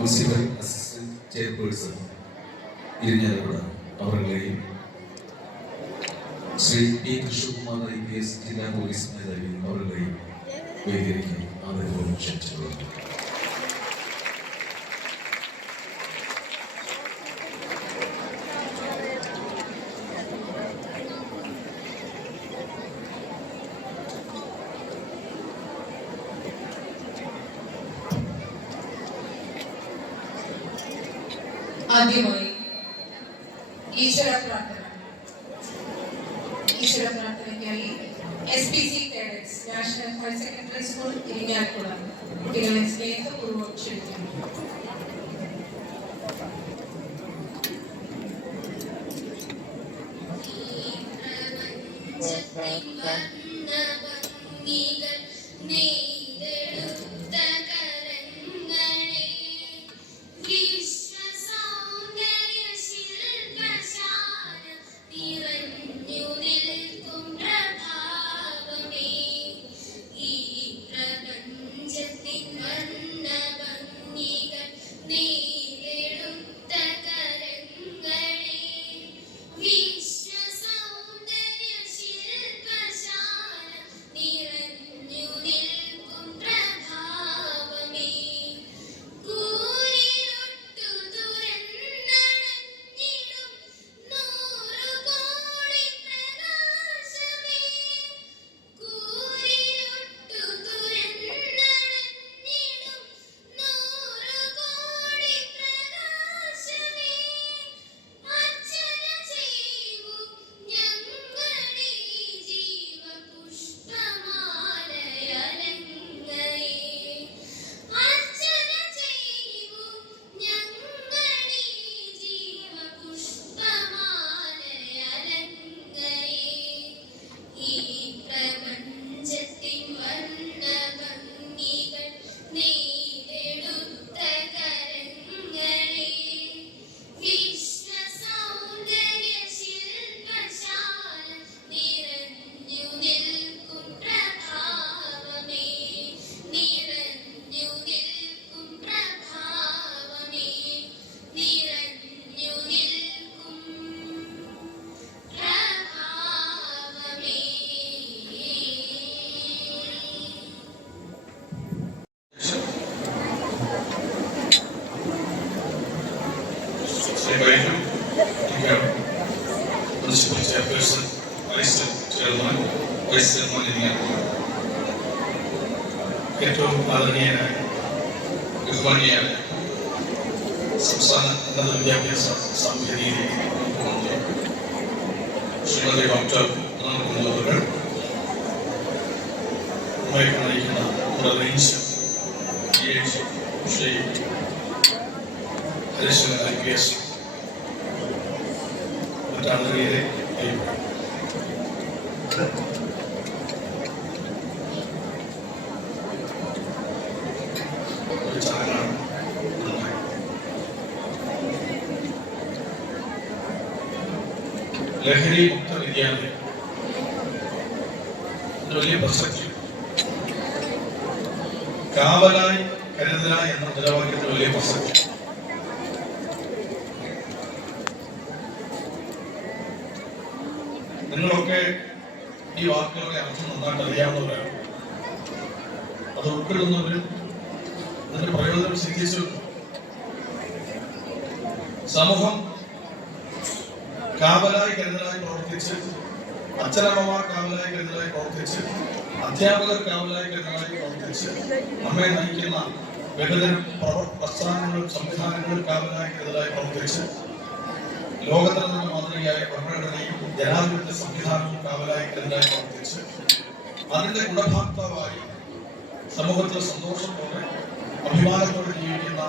Municipal assistant chairperson Irinjalakuda അവരുടെയും Shri P Krishnakumar IPS ജില്ലാ police മേധാവി അവരുടെയും വേദിയിലേക്ക് ആദരവോടെ ക്ഷണിച്ചുകൊള്ളുന്നു. ആദ്യമായി ഈശ്വര പ്രാർത്ഥനയ്ക്കായി SPC cadets national higher secondary school Irinjalakuda കുട്ടികളെ സ്നേഹപൂർവ്വം ക്ഷണിക്കുന്നു. Municipal Chairperson, Vice Chairman, Vice Chairman Irinjalakuda, ഏറ്റവും ആദരണീയനായ ബഹുമാനിയായ സംസ്ഥാന ഉന്നത വിദ്യാഭ്യാസ സാങ്കേതിക മന്ത്രി ശ്രീമതി ഡോക്ടർ അവർ നയിക്കുന്ന നമ്മുടെ range DIG Shri Harishwaran IPS മറ്റാളുകളെ ഒരു ചടങ്ങാണ്. ലഹരി മുക്ത വിദ്യാലയം വലിയ പ്രസക്തി. കാവലായി കരുതലായി എന്ന മുദ്രാവാക്യത്തിന് വലിയ പ്രസക്തി. നിങ്ങളൊക്കെ ഈ വാക്കുകളുടെ അർത്ഥം നന്നായിട്ട് അറിയാവുന്നവരാണ്. അത് ഉൾക്കൊള്ളുന്നവരും അതിന്റെ പ്രയോജനം സിദ്ധിച്ചു. സമൂഹം കാവലായി കരുതലായി പ്രവർത്തിച്ച്, അച്ഛനമ്മമാർ കാവലായി കരുതലായി പ്രവർത്തിച്ച്, അധ്യാപകർ കാവലായി കരുതലായി പ്രവർത്തിച്ച്, നമ്മെ നയിക്കുന്ന വിവിധതരം പ്രസ്ഥാനങ്ങളും സംവിധാനങ്ങളും കാവലായി കരുതലായി പ്രവർത്തിച്ച്, ലോകത്തിന് തന്നെ മാതൃകയായ ഭരണഘടനയും ജനാധിപത്യ സംവിധാനവും കാവലായി കരുതലായി പ്രവർത്തിച്ച്, അതിന്റെ ഗുണഭോക്താവായി സമൂഹത്തിൽ സന്തോഷത്തോടെ അഭിമാനത്തോടെ ജീവിക്കുന്ന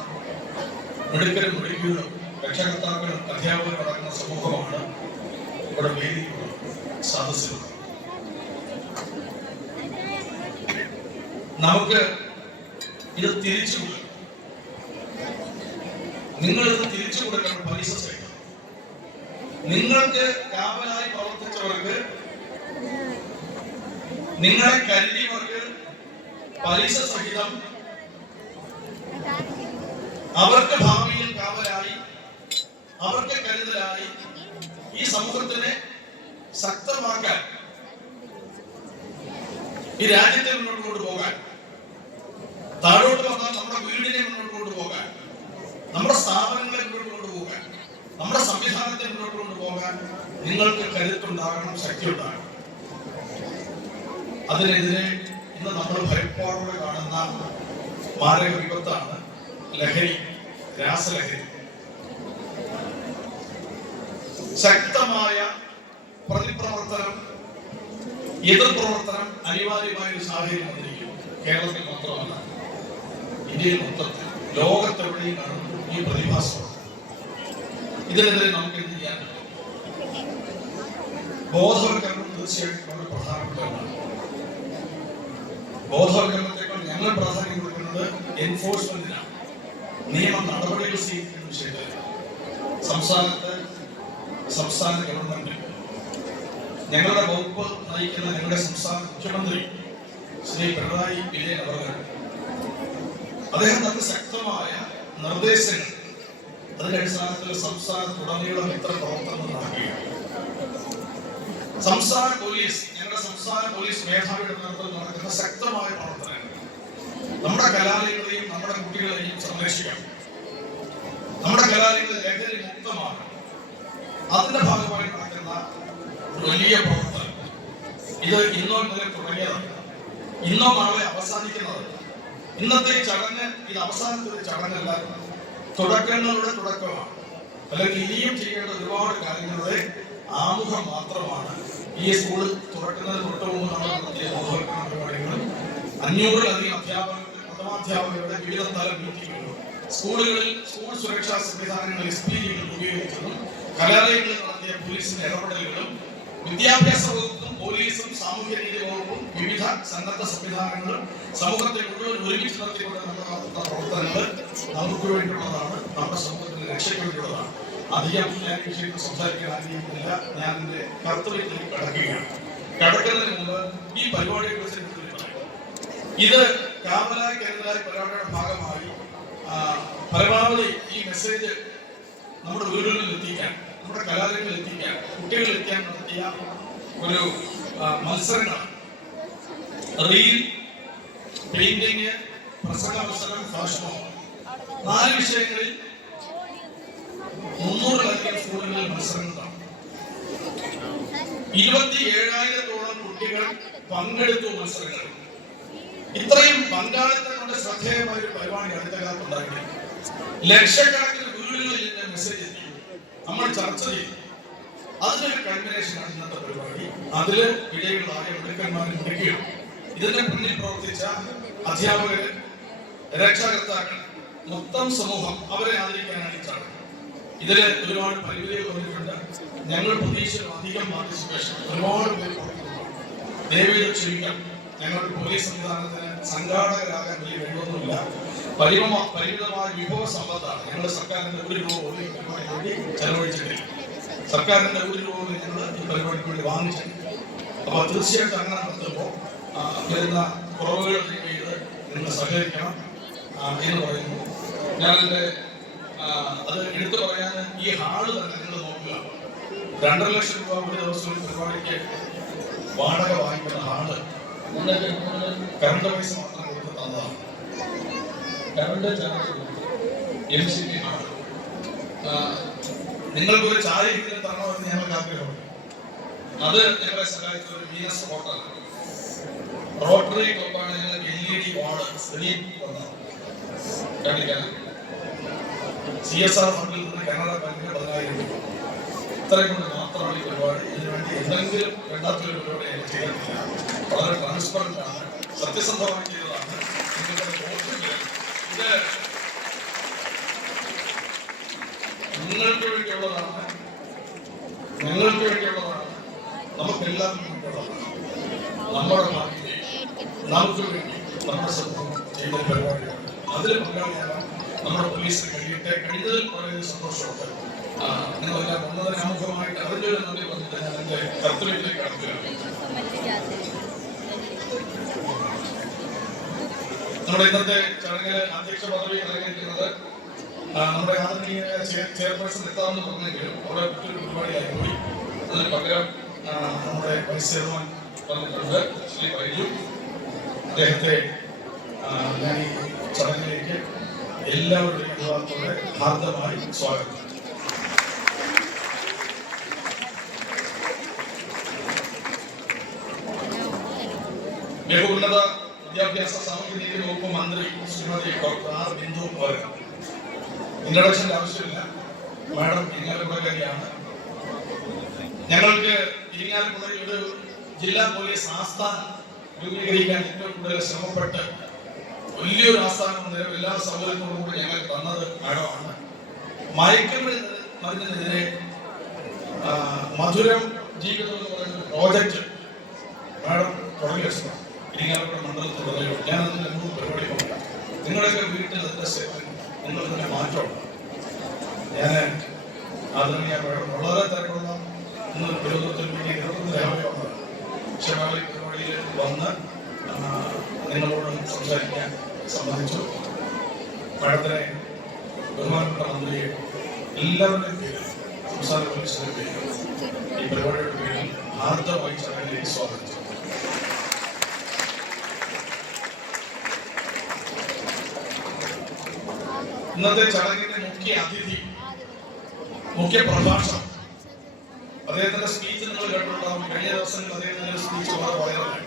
മിടുക്കരും മിടുക്കികളും രക്ഷകർത്താക്കളും അധ്യാപകരും നടക്കുന്ന സമൂഹമാണ് ഇവിടെ വേദിയിലുള്ള സദസ്സിലുള്ളത്. നമുക്ക് ഇത് തിരിച്ചു കൊടുക്കണം. നിങ്ങളിത് തിരിച്ചു കൊടുക്കേണ്ട പൈസ സഹിതം. നിങ്ങൾക്ക് കാവലായി പ്രവർത്തിച്ചവർക്ക്, നിങ്ങളെ കരുതിയവർക്ക് പലിശ സഹിതം അവർക്ക് ഭാവിയിൽ കാവലായി, അവർക്ക് കരുതലായി ഈ സമൂഹത്തിനെ ശക്തമാക്കാൻ, ഈ രാജ്യത്തെ മുന്നോട്ട് കൊണ്ടുപോകാൻ, താഴോട്ട് വന്നാൽ നമ്മുടെ വീടിനെ മുന്നോട്ട് കൊണ്ടുപോകാൻ, നമ്മുടെ സ്ഥാപനങ്ങളെ മുന്നോട്ട് കൊണ്ടുപോകാൻ, നമ്മുടെ സംവിധാനത്തെ മുന്നോട്ട് കൊണ്ടുപോകാൻ നിങ്ങൾക്ക് കരുത്തുണ്ടാകണം, ശക്തിയുണ്ടാകണം. അതിനെതിരെ ഇന്ന് നമ്മൾ ഭയപ്പാടോടെ കാണുന്ന മാരക വിപത്താണ് ലഹരി, രാസലഹരി. ശക്തമായ പ്രതിപ്രവർത്തനം, എതിർപ്രവർത്തനം അനിവാര്യമായ ഒരു സാഹചര്യം വന്നിരിക്കുന്നു. കേരളത്തിൽ മാത്രമല്ല, ഇന്ത്യയിൽ മൊത്തത്തിൽ, ലോകത്തെവിടെയും കാണുന്നു ഈ പ്രതിഭാസം. ഇതിനെതിരെ നമുക്ക് എന്ത് ചെയ്യാൻ പറ്റും? ബോധവൽക്കരണം തീർച്ചയായിട്ടും വളരെ പ്രധാനപ്പെട്ട ഒന്നാണ്. ബോധവൽക്കരണത്തെക്കാൾ ഞങ്ങൾ പ്രാധാന്യം കൊടുക്കുന്നത് എൻഫോഴ്സ്മെന്റിനാണ്, നിയമ നടപടികൾ സ്വീകരിക്കുന്ന വിഷയത്തിൽ. സംസ്ഥാന ഗവൺമെന്റ്, ഞങ്ങളുടെ വകുപ്പ് നയിക്കുന്ന ഞങ്ങളുടെ സംസ്ഥാന മുഖ്യമന്ത്രി ശ്രീ പിണറായി വിജയൻ അവർ, അദ്ദേഹം നമുക്ക് ശക്തമായ നിർദ്ദേശങ്ങൾ, അതിന്റെ അടിസ്ഥാനത്തിൽ സംസ്ഥാനത്തുടനീളം ഇത്ര പ്രവർത്തനങ്ങൾ നടക്കുകയാണ്. ഞങ്ങളുടെ സംസ്ഥാന പോലീസ് മേധാവിയുടെ നേതൃത്വത്തിൽ നടക്കുന്ന ശക്തമായ പ്രവർത്തനങ്ങൾ നമ്മുടെ കലാലയങ്ങളെയും നമ്മുടെ കുട്ടികളെയും സംരക്ഷിക്കണം. നമ്മുടെ കലാലയങ്ങൾ ലഹരി മുക്തമാക്കണം. അതിന്റെ ഭാഗമായി നടക്കുന്ന വലിയ പ്രവർത്തനം ഇത് ഇന്നോ ഇന്നലെ തുടങ്ങിയതാണ്, ഇന്നോ നാളെ അവസാനിക്കുന്നത്. ഇന്നത്തെ ചടങ്ങ് ഇത് അവസാനത്തെ ഒരു ചടങ്ങല്ല, തുടക്കങ്ങളുടെ തുടക്കമാണ്. അല്ലെങ്കിൽ ഇനിയും ചെയ്യേണ്ട ഒരുപാട് കാര്യങ്ങളുടെ ആമുഖം മാത്രമാണ്. ഈ സ്കൂൾ തുറക്കുന്നതിന് തൊട്ട് മുമ്പ് നമ്മൾ നടത്തിയ ബോധവൽക്കരണ പരിപാടികളും 500-ലധികം അധ്യാപകരുടെ, പ്രഥമാധ്യാപകരുടെ വിവിധ തല മീറ്റിങ്ങുകളും, സ്കൂളുകളിൽ സ്കൂൾ സുരക്ഷാ സംവിധാനങ്ങൾ SPGകൾ ഉപയോഗിച്ചതും, കലാലയങ്ങളിൽ നടത്തിയ പോലീസിന്റെ ഇടപെടലുകളും, വിദ്യാഭ്യാസ വകുപ്പും പോലീസും സാമൂഹ്യനീതി വകുപ്പും വിവിധ സന്നദ്ധ സംവിധാനങ്ങളും സമൂഹത്തെ മുഴുവൻ ഒരുമിച്ച് നടത്തിക്കൊണ്ട് നമ്മൾ നടത്തുന്ന പ്രവർത്തനങ്ങൾ നമുക്ക് വേണ്ടിയുള്ളതാണ്, നമ്മുടെ സമൂഹത്തിന്റെ രക്ഷയ്ക്ക് വേണ്ടിയുള്ളതാണ്. അധികം ഞാൻ വിഷയത്തിൽ സംസാരിക്കാൻ ആഗ്രഹിക്കുന്നില്ല. ഞാൻ എന്റെ കർത്തവ്യത്തിലേക്ക് കടക്കുകയാണ്. കടക്കുന്നതിന് മുമ്പ് ഈ പരിപാടിയെ കുറിച്ച് ഇത് കാവലായി കരുതലായി പരിപാടിയുടെ ഭാഗമായി പരമാവധി ഈ മെസ്സേജ് നമ്മുടെ വീടുകളിൽ എത്തിക്കാൻ, നമ്മുടെ കലാലയങ്ങളിൽ എത്തിക്കാൻ, കുട്ടികളിൽ എത്തിക്കാൻ നടത്തിയ ഒരു മത്സരങ്ങളാണ്. റീൽ, പെയിന്റിങ്, പ്രസംഗ മത്സരം, ഫാഷൻ, 4 വിഷയങ്ങളിൽ 300-ലധികം സ്കൂളുകളിൽ മത്സരങ്ങൾ നടന്നു. 27,000-ഓളം കുട്ടികൾ പങ്കെടുത്തു മത്സരങ്ങളിൽ. ഇത്രയും പങ്കാളിത്തം കൊണ്ട് ശ്രദ്ധേയമായ ഒരു പരിപാടി അടുത്ത കാലത്ത് ഉണ്ടാക്കി. ലക്ഷക്കണക്കിന് വീടുകളിൽ നിന്ന് മെസ്സേജ് എത്തി, നമ്മൾ ചർച്ച ചെയ്തു. അതിനൊരു കൺവെൻഷനാണ് ഇന്നത്തെ പരിപാടി. അതില് ഇടയിലായ മിടുക്കന്മാരും മിടുക്കിയും ഇതിന്റെ പിന്നിൽ പ്രവർത്തിച്ച അധ്യാപകര്, രക്ഷകർത്താക്കൾ, മൊത്തം സമൂഹം, അവരെ ആദരിക്കാനാണ് ഈ ചടങ്ങ്. ഇതില് ഒരുപാട് പരിമിതികൾ വന്നിട്ടുണ്ട്. ഞങ്ങൾ പ്രതീക്ഷിച്ച അധികം പാർട്ടിസിപ്പേഷൻ, ഒരുപാട് പേര് ദയവേത് ക്ഷണിക്കാം. ഞങ്ങളുടെ പോലീസ് സംവിധാനത്തിന് സംഘാടകരാകാൻ വലിയ കഴിവൊന്നുമില്ല. പരിമിതമായ വിഭവ സമ്പത്താണ്. ഞങ്ങളുടെ സർക്കാരിന്റെ 1 രൂപ പോലും ഈ പരിപാടിക്ക് വേണ്ടി ചെലവഴിച്ചിട്ടില്ല. സർക്കാരിന്റെ 1 രൂപ ഞങ്ങൾ ഈ പരിപാടിക്ക് വേണ്ടി വാങ്ങിച്ചിട്ടുണ്ട്. അപ്പൊ തീർച്ചയായിട്ടും അങ്ങനെ നടത്തുമ്പോൾ വരുന്ന കുറവുകൾ ചെയ്ത് നിങ്ങൾ സഹകരിക്കണം എന്ന് പറയുന്നു. ഞാനെന്റെ അത് എടുത്തു പറയാൻ ഈ ഹാള് തന്നെ നിങ്ങൾ നോക്കുക. 2.5 ലക്ഷം രൂപ ഒരു ദിവസം ഒരു പരിപാടിക്ക് വാടക വാങ്ങിക്കുന്ന ഹാള് കറണ്ട് പൈസ മാത്രം കൊടുത്ത് തന്നതാണ്. Current charge MCP hall. നിങ്ങൾക്ക് ഒരു ചായ ഇരിക്കുന്ന തരണമെന്ന് ഞങ്ങൾക്ക് ആഗ്രഹമുണ്ട്. അത് ഞങ്ങളെ സഹായിച്ച ഒരു വീനസ് ഹോട്ടൽ, റോട്ടറി ക്ലബാണ് ഞങ്ങൾക്ക് LED വാള് സ്ക്രീൻ കാണിക്കാൻ. CSR ഫണ്ടിൽ നിന്ന് കാനറ ബാങ്കിന് 10,000 രൂപ. ഇത്രയും കൊണ്ട് മാത്രമാണ് ഈ പരിപാടി. ഇതിനുവേണ്ടി എന്തെങ്കിലും വേണ്ടാത്തൊരു പരിപാടി ഞങ്ങൾ ചെയ്തിട്ടില്ല. വളരെ ട്രാൻസ്പെറന്റ് ആണ്, സത്യസന്ധമായി ചെയ്തതാണ്. ഇത് നിങ്ങൾക്ക് വേണ്ടിയുള്ളതാണ്, ഞങ്ങൾക്ക് വേണ്ടിയുള്ളതാണ്, നമുക്കെല്ലാവർക്കും വേണ്ടിയുള്ളതാണ്. നമ്മുടെ നാട്ടിലെ നമുക്ക് വേണ്ടി നമ്മുടെ സമൂഹം ചെയ്യുന്ന പരിപാടിയാണ്. അതിൽ പങ്കാളിയാകാൻ നമ്മുടെ പോലീസിന് കഴിയട്ടെ. കഴിഞ്ഞതിൽ വളരെ സന്തോഷമുണ്ട്. നിങ്ങളെല്ലാം വന്നതിന് ആമുഖമായിട്ട് അതിൻ്റെ ഒരു നന്ദി പറഞ്ഞിട്ട് ഞാൻ എൻ്റെ കർത്തവ്യത്തിലേക്ക് കടക്കുകയാണ്. നമ്മുടെ ഇന്നത്തെ ചടങ്ങിൽ അധ്യക്ഷ പദവി നൽകിയിരിക്കുന്നത് നമ്മുടെ ആദരണീയ ചെയർപേഴ്സൺ എത്താമെന്ന് പറഞ്ഞെങ്കിലും അവിടെ മറ്റൊരു പരിപാടിയായി പോയി. അതിന് പകരം നമ്മുടെ വൈസ് ചെയർമാൻ പറഞ്ഞിട്ടുണ്ട് ശ്രീ ബൈജു. അദ്ദേഹത്തെ ഞാൻ ഈ ചടങ്ങിലേക്ക് എല്ലാവരുടെയും അനുവാദത്തോടെ ഹാർദമായി സ്വാഗതം. ഉന്നത വിദ്യാഭ്യാസ സാമൂഹ്യനീതി വകുപ്പ് മന്ത്രി ശ്രീമതി ഡോക്ടർ ആർ ബിന്ദു മോഹൻ. ഇൻട്രഡക്ഷന്റെ ആവശ്യമില്ല, മാഡം ഇരിങ്ങാലക്കുടക്കാരിയാണ്. ഞങ്ങൾക്ക് ഇരിങ്ങാലക്കുടയിൽ ഒരു ജില്ലാ പോലീസ് ആസ്ഥാനം രൂപീകരിക്കാൻ ഏറ്റവും കൂടുതൽ ശ്രമപ്പെട്ട് വലിയൊരു ആസ്ഥാനം എല്ലാ സൗകര്യത്തോടും കൂടി ഞങ്ങൾക്ക് തന്നത് മാഡമാണ്. മയക്കുമരുന്നിനെതിരെ മധുരം ജീവിതം എന്ന് പറയുന്ന പ്രോജക്റ്റ് മാഡം തുടങ്ങി വെച്ചതാണ്. ഇരിങ്ങാലക്കുട മണ്ഡലത്തിൽ തുടങ്ങി. ഞാൻ അതിൻ്റെ 3 പരിപാടി നോക്കാം. നിങ്ങളുടെയൊക്കെ വീട്ടിൽ അതിൻ്റെ നിങ്ങൾ ഇതിൻ്റെ മാറ്റമുണ്ട്. ഞാൻ ആദരണീയ മാഡം വളരെ തിരക്കുള്ള ഇന്ന് തിരുവനന്തപുരത്തിൽ നേതൃത്വത്തിൽ രാവിലെ വന്നത് ക്ഷമാവലി പരിപാടിയിൽ വന്ന് നിങ്ങളോട് സംസാരിക്കാൻ സംബന്ധിച്ചു. മാഡത്തിനെ ബഹുമാനപ്പെട്ട മന്ത്രിയെ എല്ലാവരുടെയും പേരിൽ സംസ്ഥാന പോലീസിന്റെ പേരിൽ ഈ പരിപാടിയുടെ പേരിൽ ഹാർദമായി ചടങ്ങിലേക്ക് സ്വാഗതം. ഇന്നത്തെ ചടങ്ങിന്റെ മുഖ്യ അതിഥി, മുഖ്യ പ്രഭാഷണം, അദ്ദേഹത്തിന്റെ സ്പീച്ച് നിങ്ങൾ കേട്ടിട്ടുണ്ടാവും. കഴിഞ്ഞ ദിവസങ്ങളിൽ അദ്ദേഹത്തിന്റെ സ്പീച്ച് വളരെ വൈറലായി.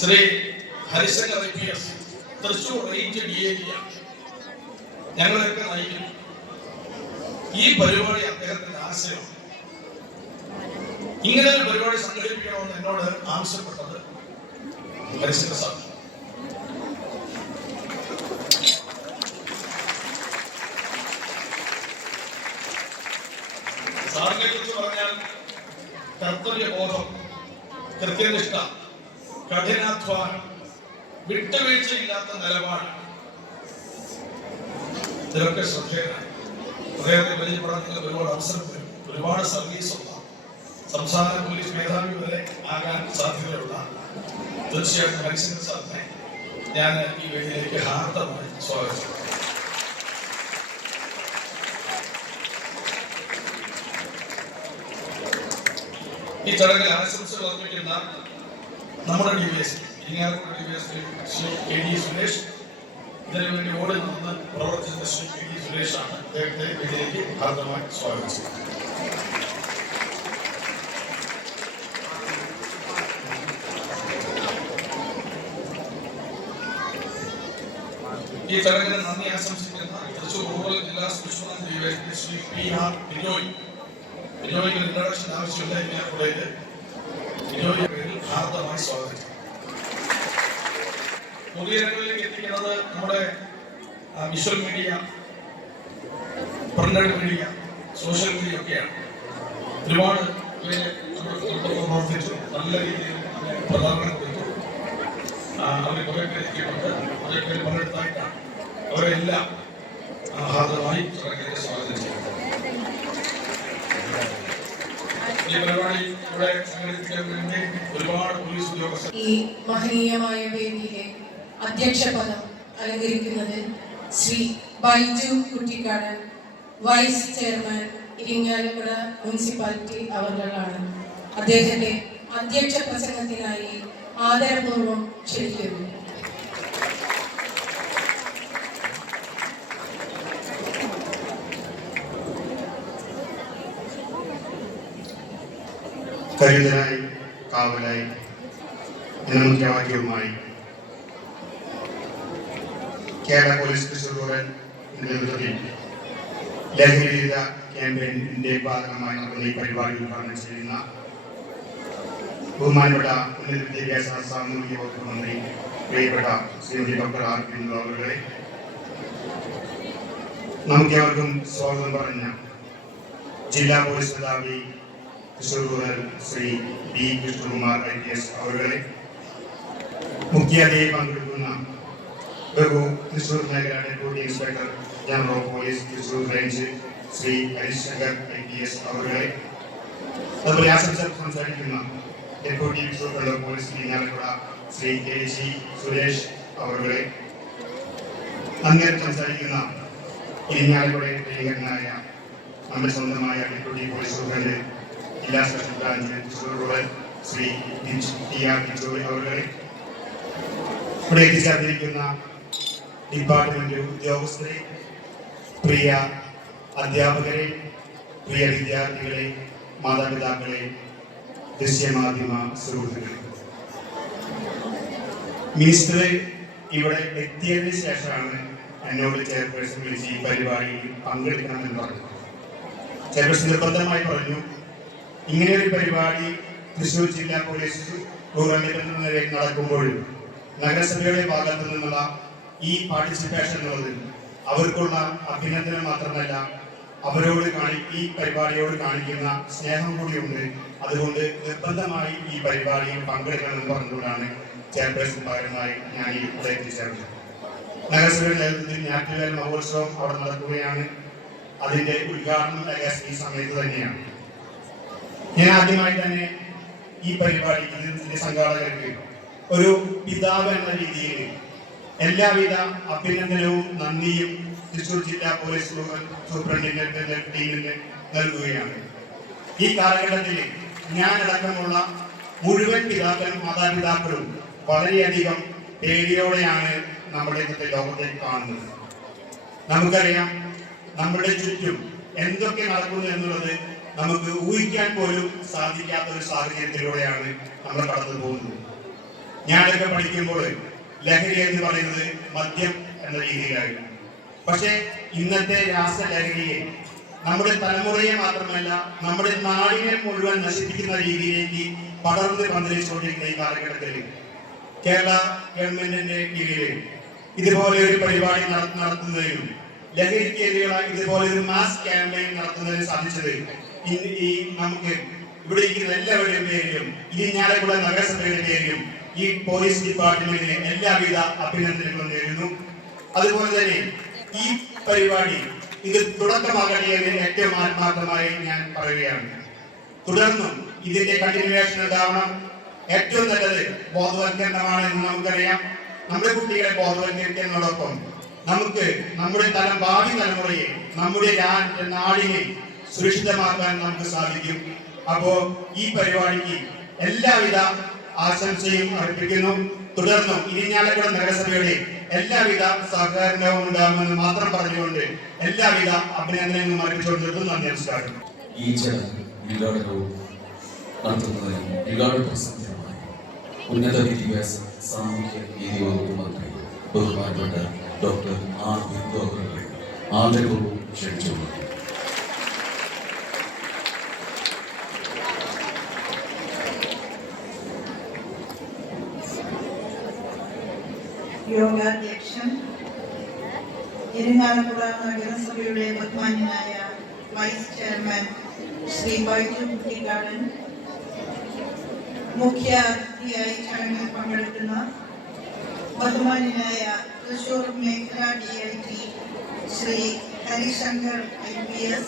Shri Harishankar IPS Thrissur range DAG ഞങ്ങളെയൊക്കെ നയിക്കുന്നു. ഈ പരിപാടി അദ്ദേഹത്തിന്റെ ആശയം. ഇങ്ങനെ ഒരു പരിപാടി സംഘടിപ്പിക്കണമെന്ന് എന്നോട് ആവശ്യപ്പെട്ടത് ഹരിശങ്കർ സാർ. സാറിനെ കുറിച്ച് പറഞ്ഞാൽ കർത്തവ്യബോധം, കൃത്യനിഷ്ഠ, കഠിനാധ്വാനം, വിട്ടുവീഴ്ചയില്ലാത്ത നിലപാട്, ഇതൊക്കെ ശ്രദ്ധേയമാണ്. അദ്ദേഹത്തെ പരിചയപ്പെടാൻ നിങ്ങൾക്ക് ഒരുപാട് അവസരം വരും. ഒരുപാട് സർവീസ് ഉള്ള, സംസ്ഥാന പോലീസ് മേധാവി വരെ ആകാൻ സാധ്യതയുള്ള തീർച്ചയായിട്ടും ഹരിശങ്കർ സാറിനെ ഞാൻ ഈ വേദിയിലേക്ക് ഹാർദമായി സ്വാഗതം. ഈ ചടങ്ങിൽ ആശംസകൾ അർപ്പിക്കുന്ന നമ്മുടെ DVSP, Irinjalakuda DVSP Shri KD Suresh, ഇതിനു വേണ്ടി ഓടി നിന്ന് പ്രവർത്തിച്ച ശ്രീ KD സുരേഷാണ്. അദ്ദേഹത്തെ ഇതിലേക്ക് ഹാർദമായി സ്വാഗതം ചെയ്യുന്നു. ഈ ചടങ്ങിന് നന്ദി ആശംസിക്കുന്ന തൃശൂർ റൂറൽ ജില്ലാ special DVSP Shri PR Binoy. ബിനോയ്ക്ക് ഇൻട്രഡക്ഷൻ ആവശ്യമില്ല. ഇരിങ്ങാലക്കുടയില് ബിനോയിയുടെ പേരിൽ ഹാർദമായി സ്വാഗതം. പൊതുജനങ്ങളിലേക്ക് എത്തിക്കുന്നത് നമ്മുടെ visual media, printed media, social media ഒക്കെയാണ്. ഒരുപാട് പേര് പ്രവർത്തിച്ചു, നല്ല രീതിയിൽ പ്രചാരണം കൊടുത്തു. അവർ കുറെ പേര് എത്തിയിട്ടുണ്ട്, കുറെ പേര് പങ്കെടുത്തായിട്ടാണ്. അവരെല്ലാം ഹാർദമായി ചടങ്ങിലേക്ക് സ്വാഗതം ചെയ്തു. ഈ മഹനീയമായ വേദിയിലെ അധ്യക്ഷ പദം അലങ്കരിക്കുന്നത് Shri Baiju Kuttikkadan, vice chairman Irinjalakuda municipality അവർകളാണ്. അദ്ദേഹത്തെ അധ്യക്ഷ പ്രസംഗത്തിനായി ആദരപൂർവ്വം ക്ഷണിക്കുന്നു. കരുതലായി, കാവലായി എന്ന മുദ്രാവാക്യവുമായി കേരള പോലീസ് തൃശൂർ റൂറൽ നേതൃത്വത്തിൽ ലഹരിരഹിത ക്യാമ്പയിന്റെ ഭാഗമായി നടക്കുന്ന ഈ പരിപാടി ഉദ്ഘാടനം ചെയ്യുന്ന ബഹുമാനപ്പെട്ട ഉന്നത വിദ്യാഭ്യാസ സാമൂഹിക വകുപ്പ് മന്ത്രി പ്രിയപ്പെട്ട ശ്രീമതി ഡോക്ടർ ആർ ബിന്ദു അവരുടെ, നമുക്കേവർക്കും സ്വാഗതം പറഞ്ഞ ജില്ലാ പോലീസ് മേധാവി Thrissur rural Shri B Krishnakumar IPS അവരുടെ, മുഖ്യാതിഥിയായി പങ്കെടുക്കുന്ന ബഹു തൃശൂർ മേഖല deputy inspector general of police Thrissur range Shri Harishankar IPS അവരുടെ, അതുപോലെ ആശംസ സംസാരിക്കുന്ന deputy inspector police Irinjalakuda Shri KG Suresh അവരുടെ, അങ്ങനെ സംസാരിക്കുന്ന ഇരിങ്ങാലക്കുട പ്രിയങ്കരനായ നമ്മുടെ സ്വന്തമായ ഡെപ്യൂട്ടി പോലീസ് സൂപ്രണ്ട് ജില്ലാ special branch Thrissur rural Shri T R. Bijoy അവരുടെ ഇവിടെ എത്തിച്ചേർന്നിരിക്കുന്ന ഡിപ്പാർട്ട്മെന്റ് ഉദ്യോഗസ്ഥരെ, പ്രിയ അധ്യാപകരെ, പ്രിയ വിദ്യാർത്ഥികളെ, മാതാപിതാക്കളെ, ദൃശ്യമാധ്യമ സുഹൃത്തുക്കളെ, മിനിസ്റ്റർ ഇവിടെ എത്തിയതിനു ശേഷമാണ് എന്നോട് ചെയർപേഴ്സൺ വിളിച്ച് ഈ പരിപാടിയിൽ പങ്കെടുക്കണമെന്ന് പറഞ്ഞു. ചെയർപേഴ്സൺ നിർബന്ധമായി പറഞ്ഞു, ഇങ്ങനെ ഒരു പരിപാടി തൃശ്ശൂർ ജില്ലാ പോലീസ് റൂറൽ ഡിപ്പാർട്ട്മെന്റിലേക്ക് നടക്കുമ്പോൾ നഗരസഭയുടെ ഭാഗത്തു നിന്നുള്ള ഈ പാർട്ടിസിപ്പേഷൻ എന്നുള്ളത് അവർക്കുള്ള അഭിനന്ദനം മാത്രമല്ല, അവരോട് ഈ പരിപാടിയോട് കാണിക്കുന്ന സ്നേഹം കൂടിയുണ്ട്. അതുകൊണ്ട് നിർബന്ധമായി ഈ പരിപാടിയിൽ പങ്കെടുക്കണമെന്ന് പറഞ്ഞുകൊണ്ടാണ് ചെയർപേഴ്സൺ പകരമായി ഞാൻ ഇവിടെ എത്തിച്ചേർന്നത്. നഗരസഭയുടെ നേതൃത്വത്തിൽ ഞാറ്റുവേല മഹോത്സവം അവിടെ നടക്കുകയാണ്. അതിന്റെ ഉദ്ഘാടനം ഈ സമയത്ത് തന്നെയാണ്. ഞാൻ ആദ്യമായി തന്നെ ഈ പരിപാടി ഇതിന്റെ സംഘാടകർക്ക് ഒരു പിതാവ് എന്ന രീതിയിൽ എല്ലാവിധ അഭിനന്ദനവും നന്ദിയും തൃശ്ശൂർ ജില്ലാ പോലീസ് സൂപ്രണ്ടിന്റെ ടീമിന് നൽകുകയാണ്. ഈ കാലഘട്ടത്തിൽ ഞാനടക്കമുള്ള മുഴുവൻ മാതാപിതാക്കളും വളരെയധികം പേടിയോടെയാണ് നമ്മുടെ ഇന്നത്തെ ലോകത്തേക്ക് കാണുന്നത്. നമുക്കറിയാം, നമ്മുടെ ചുറ്റും എന്തൊക്കെ നടക്കുന്നു എന്നുള്ളത് നമുക്ക് ഊഹിക്കാൻ പോലും സാധിക്കാത്ത ഒരു സാഹചര്യത്തിലൂടെയാണ് നമ്മൾ കടന്നു പോകുന്നത്. ഞാനൊക്കെ പഠിക്കുമ്പോൾ ലഹരി എന്ന് പറയുന്നത് മദ്യം എന്ന രീതിയിലായിരുന്നു. പക്ഷെ ഇന്നത്തെ രാസലഹരിയെ നമ്മുടെ തലമുറയെ മാത്രമല്ല നമ്മുടെ നാടിനെ മുഴുവൻ നശിപ്പിക്കുന്ന രീതിയിലേക്ക് പടർന്ന് പന്തലിച്ചുകൊണ്ടിരിക്കുന്ന ഈ കാലഘട്ടത്തിൽ കേരള ഗവൺമെന്റിന്റെ കീഴിൽ ഇതുപോലെ ഒരു പരിപാടി നടത്തുന്നതിനും ലഹരിക്കെതിരെയുള്ള ഇതുപോലെ ഒരു മാസ് ക്യാമ്പയിൻ നടത്തുന്നതിന് സാധിച്ചത് ഈ നമുക്ക് ഇവിടെ ഇരിക്കുന്ന എല്ലാവരുടെയും പേരിലും ഇരിങ്ങാലക്കുട നഗരസഭയുടെ പേരിലും ഈ പോലീസ് ഡിപ്പാർട്ട്മെന്റിന് എല്ലാവിധ അഭിനന്ദനങ്ങളും നേരുന്നു. അതുപോലെ തന്നെ ഈ പരിപാടി ഇത് തുടക്കമാകട്ടെ എന്ന് ഏറ്റവും ആത്മാർത്ഥമായി ഞാൻ പറയുകയാണ്. തുടർന്നും ഇതിന്റെ കണ്ടിന്യൂവേഷൻ ഉണ്ടാവണം. ഏറ്റവും നല്ലത് ബോധവൽക്കരണമാണ് എന്ന് നമുക്കറിയാം. നമ്മുടെ കുട്ടികളെ ബോധവൽക്കരിക്കുന്നതോടൊപ്പം നമുക്ക് നമ്മുടെ ഭാവി തലമുറയെ നമ്മുടെ നാടിനെ സുരക്ഷിതമാക്കാൻ നമുക്ക് സാധിക്കും. അപ്പോ ഈ പരിപാടിക്ക് എല്ലാവിധ ആശംസയും അർപ്പിക്കുന്നു. തുടർന്നും ഇരിങ്ങാലക്കുട നഗരസഭയുടെ എല്ലാവിധ സഹകരണവും ഉണ്ടാകുമെന്ന് മാത്രം പറഞ്ഞുകൊണ്ട് എല്ലാവിധ അഭിനന്ദനങ്ങളും അർപ്പിച്ചുകൊണ്ട് നന്ദി, നമസ്കാരം. ഈ ചടങ്ങ് ഉദ്ഘാടനവും നടത്തുന്നതിനും ഉദ്ഘാടന പ്രസംഗവുമായി ഉന്നത വിദ്യാഭ്യാസ സാമൂഹ്യ നീതി വകുപ്പ് മന്ത്രി ബഹുമാനപ്പെട്ട ഡോക്ടർ ആർ. ബിന്ദു അവരുടെ ആദരപൂർവ്വം ക്ഷണിച്ചു. യോഗാധ്യക്ഷൻ ഇരിങ്ങാലക്കുട നഗരസഭയുടെ ബഹുമാന്യനായ വൈസ് ചെയർമാൻ ശ്രീ ബൈജു കുട്ടിക്കാടൻ, മുഖ്യ അതിഥിയായി ചടങ്ങിൽ പങ്കെടുക്കുന്ന ബഹുമാന്യനായ തൃശൂർ മേഖല DIG ശ്രീ ഹരിശങ്കർ IPS,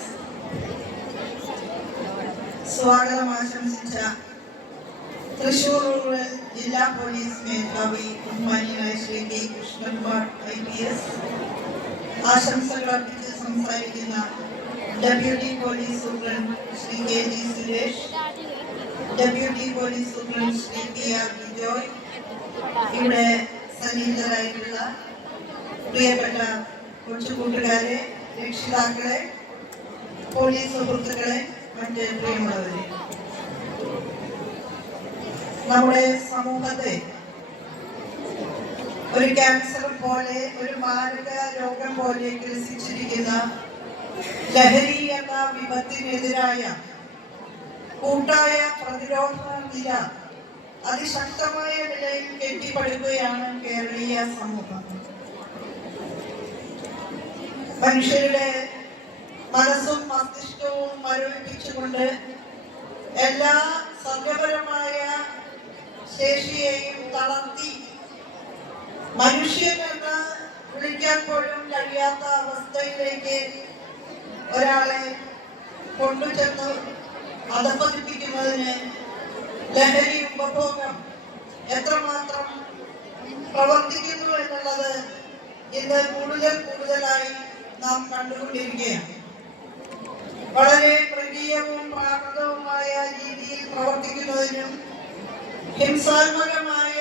സ്വാഗതം ആശംസിച്ച തൃശൂർ റൂറൽ ജില്ലാ പോലീസ് മേധാവി ബഹുമാന്യനായ ശ്രീ K. കൃഷ്ണകുമാർ IPS, ആശംസകൾ അർപ്പിച്ച് സംസാരിക്കുന്ന deputy police superintendent Shri KG Suresh, deputy police superintendent Shri T.R. Bijoy, ഇവിടെ സന്നിഹിതരായിട്ടുള്ള പ്രിയപ്പെട്ട കൊച്ചുകൂട്ടുകാരെ, രക്ഷിതാക്കളെ, പോലീസ് സുഹൃത്തുക്കളെ, മറ്റ് പ്രിയമുള്ളവരെ, നമ്മുടെ സമൂഹത്തെ ഒരു ക്യാൻസർ പോലെ, ഒരു മാരക രോഗം പോലെ ഗ്രസിച്ചിരിക്കുന്ന ലഹരി എന്ന വിപത്തിനെതിരായ കൂട്ടായ പ്രതിരോധ നില അതിശക്തമായ നിലയിൽ കെട്ടിപ്പടുക്കുകയാണ് കേരളീയ സമൂഹം. മനുഷ്യരുടെ മനസ്സും മസ്തിഷ്കവും മരവിപ്പിച്ചുകൊണ്ട് എല്ലാ സത്യപരമായ ശേഷിയെയും തളർത്തി മനുഷ്യൻ എന്ന് വിളിക്കാൻ പോലും കഴിയാത്ത അവസ്ഥയിലേക്ക് ഒരാളെ കൊണ്ടുചെന്ന് അധപ്പതിപ്പിക്കുന്നതിന് ലഹരി ഉപഭോഗം എത്രമാത്രം പ്രവർത്തിക്കുന്നു എന്നുള്ളത് ഇന്ന് കൂടുതലായി നാം കണ്ടുകൊണ്ടിരിക്കുകയാണ്. വളരെ മൃഗീയവും പ്രാകൃതവുമായ രീതിയിൽ പ്രവർത്തിക്കുന്നതിനും ഹിംസാത്മകമായ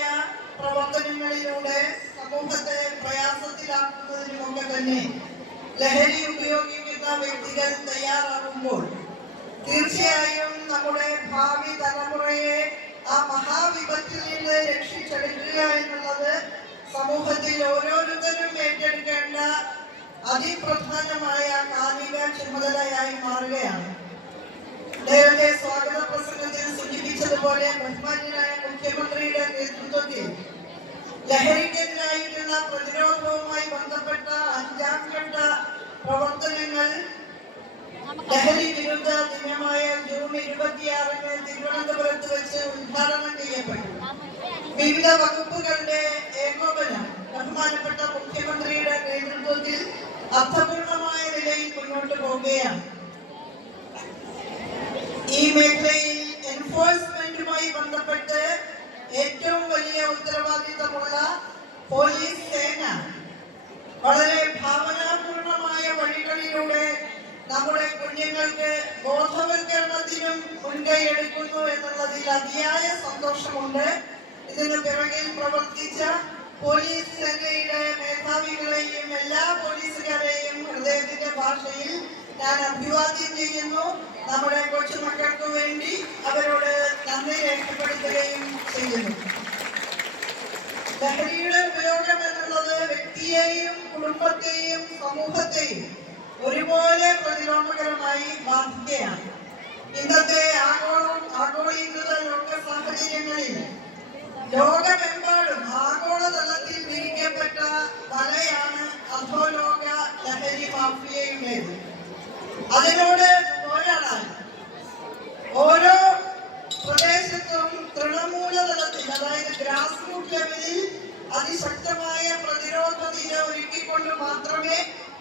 പ്രവർത്തനങ്ങളിലൂടെ സമൂഹത്തെ പ്രയാസത്തിലാക്കുന്നതിനുമൊക്കെ തന്നെ ലഹരി ഉപയോഗിക്കുന്ന വ്യക്തികൾ തയ്യാറാകുമ്പോൾ തീർച്ചയായും നമ്മുടെ ഭാവി തലമുറയെ ആ മഹാവിപത്തിൽ നിന്ന് രക്ഷിച്ചെടുക്കുക എന്നുള്ളത് സമൂഹത്തിൽ ഓരോരുത്തരും ഏറ്റെടുക്കേണ്ട അതിപ്രധാനമായ കാലിക ചുമതലയായി മാറുകയാണ്. നേരത്തെ സ്വാഗത പ്രസംഗത്തിൽ സൂചിപ്പിച്ചതുപോലെ ബഹുമാന്യനായ മുഖ്യമന്ത്രിയുടെ നേതൃത്വത്തിൽ ലഹരിക്കെതിരായിട്ടുള്ള പ്രതിരോധവുമായി ബന്ധപ്പെട്ട 5ാം ഘട്ട പ്രവർത്തനങ്ങൾ ലഹരി വിരുദ്ധ ദിനമായ ജൂൺ 26-ന് തിരുവനന്തപുരത്ത് വെച്ച് ഉദ്ഘാടനം ചെയ്യപ്പെട്ടു. വിവിധ വകുപ്പുകളുടെ ഏകോപനം ബഹുമാനപ്പെട്ട മുഖ്യമന്ത്രിയുടെ നേതൃത്വത്തിൽ അർത്ഥപൂർണമായ നിലയിൽ മുന്നോട്ട് പോവുകയാണ്. ഈ മേഖലയിൽ എൻഫോഴ്സ്മെന്റുമായി ബന്ധപ്പെട്ട് ഏറ്റവും വലിയ ഉത്തരവാദിത്തമുള്ള പോലീസ് സേന വളരെ ഭാവനാപൂർണമായ വഴികളിലൂടെ നമ്മുടെ കുഞ്ഞുങ്ങൾക്ക് ബോധവൽക്കരണത്തിനും മുൻകൈ എടുക്കുന്നു എന്നുള്ളതിൽ അതിയായ സന്തോഷമുണ്ട്. ഇതിന് പിറകിൽ പ്രവർത്തിച്ച പോലീസ് സേനയുടെ മേധാവികളെയും എല്ലാ പോലീസുകാരെയും ഹൃദയത്തിന്റെ ഭാഷയിൽ ഞാൻ അഭിവാദ്യം ചെയ്യുന്നു. നമ്മുടെ കൊച്ചുമക്കൾക്ക് വേണ്ടി അവരോട് നന്ദി രേഖപ്പെടുത്തുകയും ചെയ്യുന്നു. ലഹരിയുടെ ഉപയോഗം എന്നുള്ളത് വ്യക്തിയെയും കുടുംബത്തെയും സമൂഹത്തെയും ഒരുപോലെ പ്രതിലോമകരമായി ബാധിക്കുകയാണ്. ഇന്നത്തെ ആഗോളീകൃത ലോക സാഹചര്യങ്ങളിൽ ലോകമെമ്പാടും ആഗോളതലത്തിൽ വിരിക്കപ്പെട്ട വലയാണ് അധോലോക ലഹരി മാഫിയയുടേത്. അതിനോട് പോരാടാൻ ഓരോ പ്രദേശത്തും തൃണമൂല തലത്തിൽ, അതായത് ഗ്രാസ് റൂട്ട് ലെവലിൽ അതിശക്തമായ പ്രതിരോധ നിര ഒരുക്കിക്കൊണ്ട് മാത്രമേ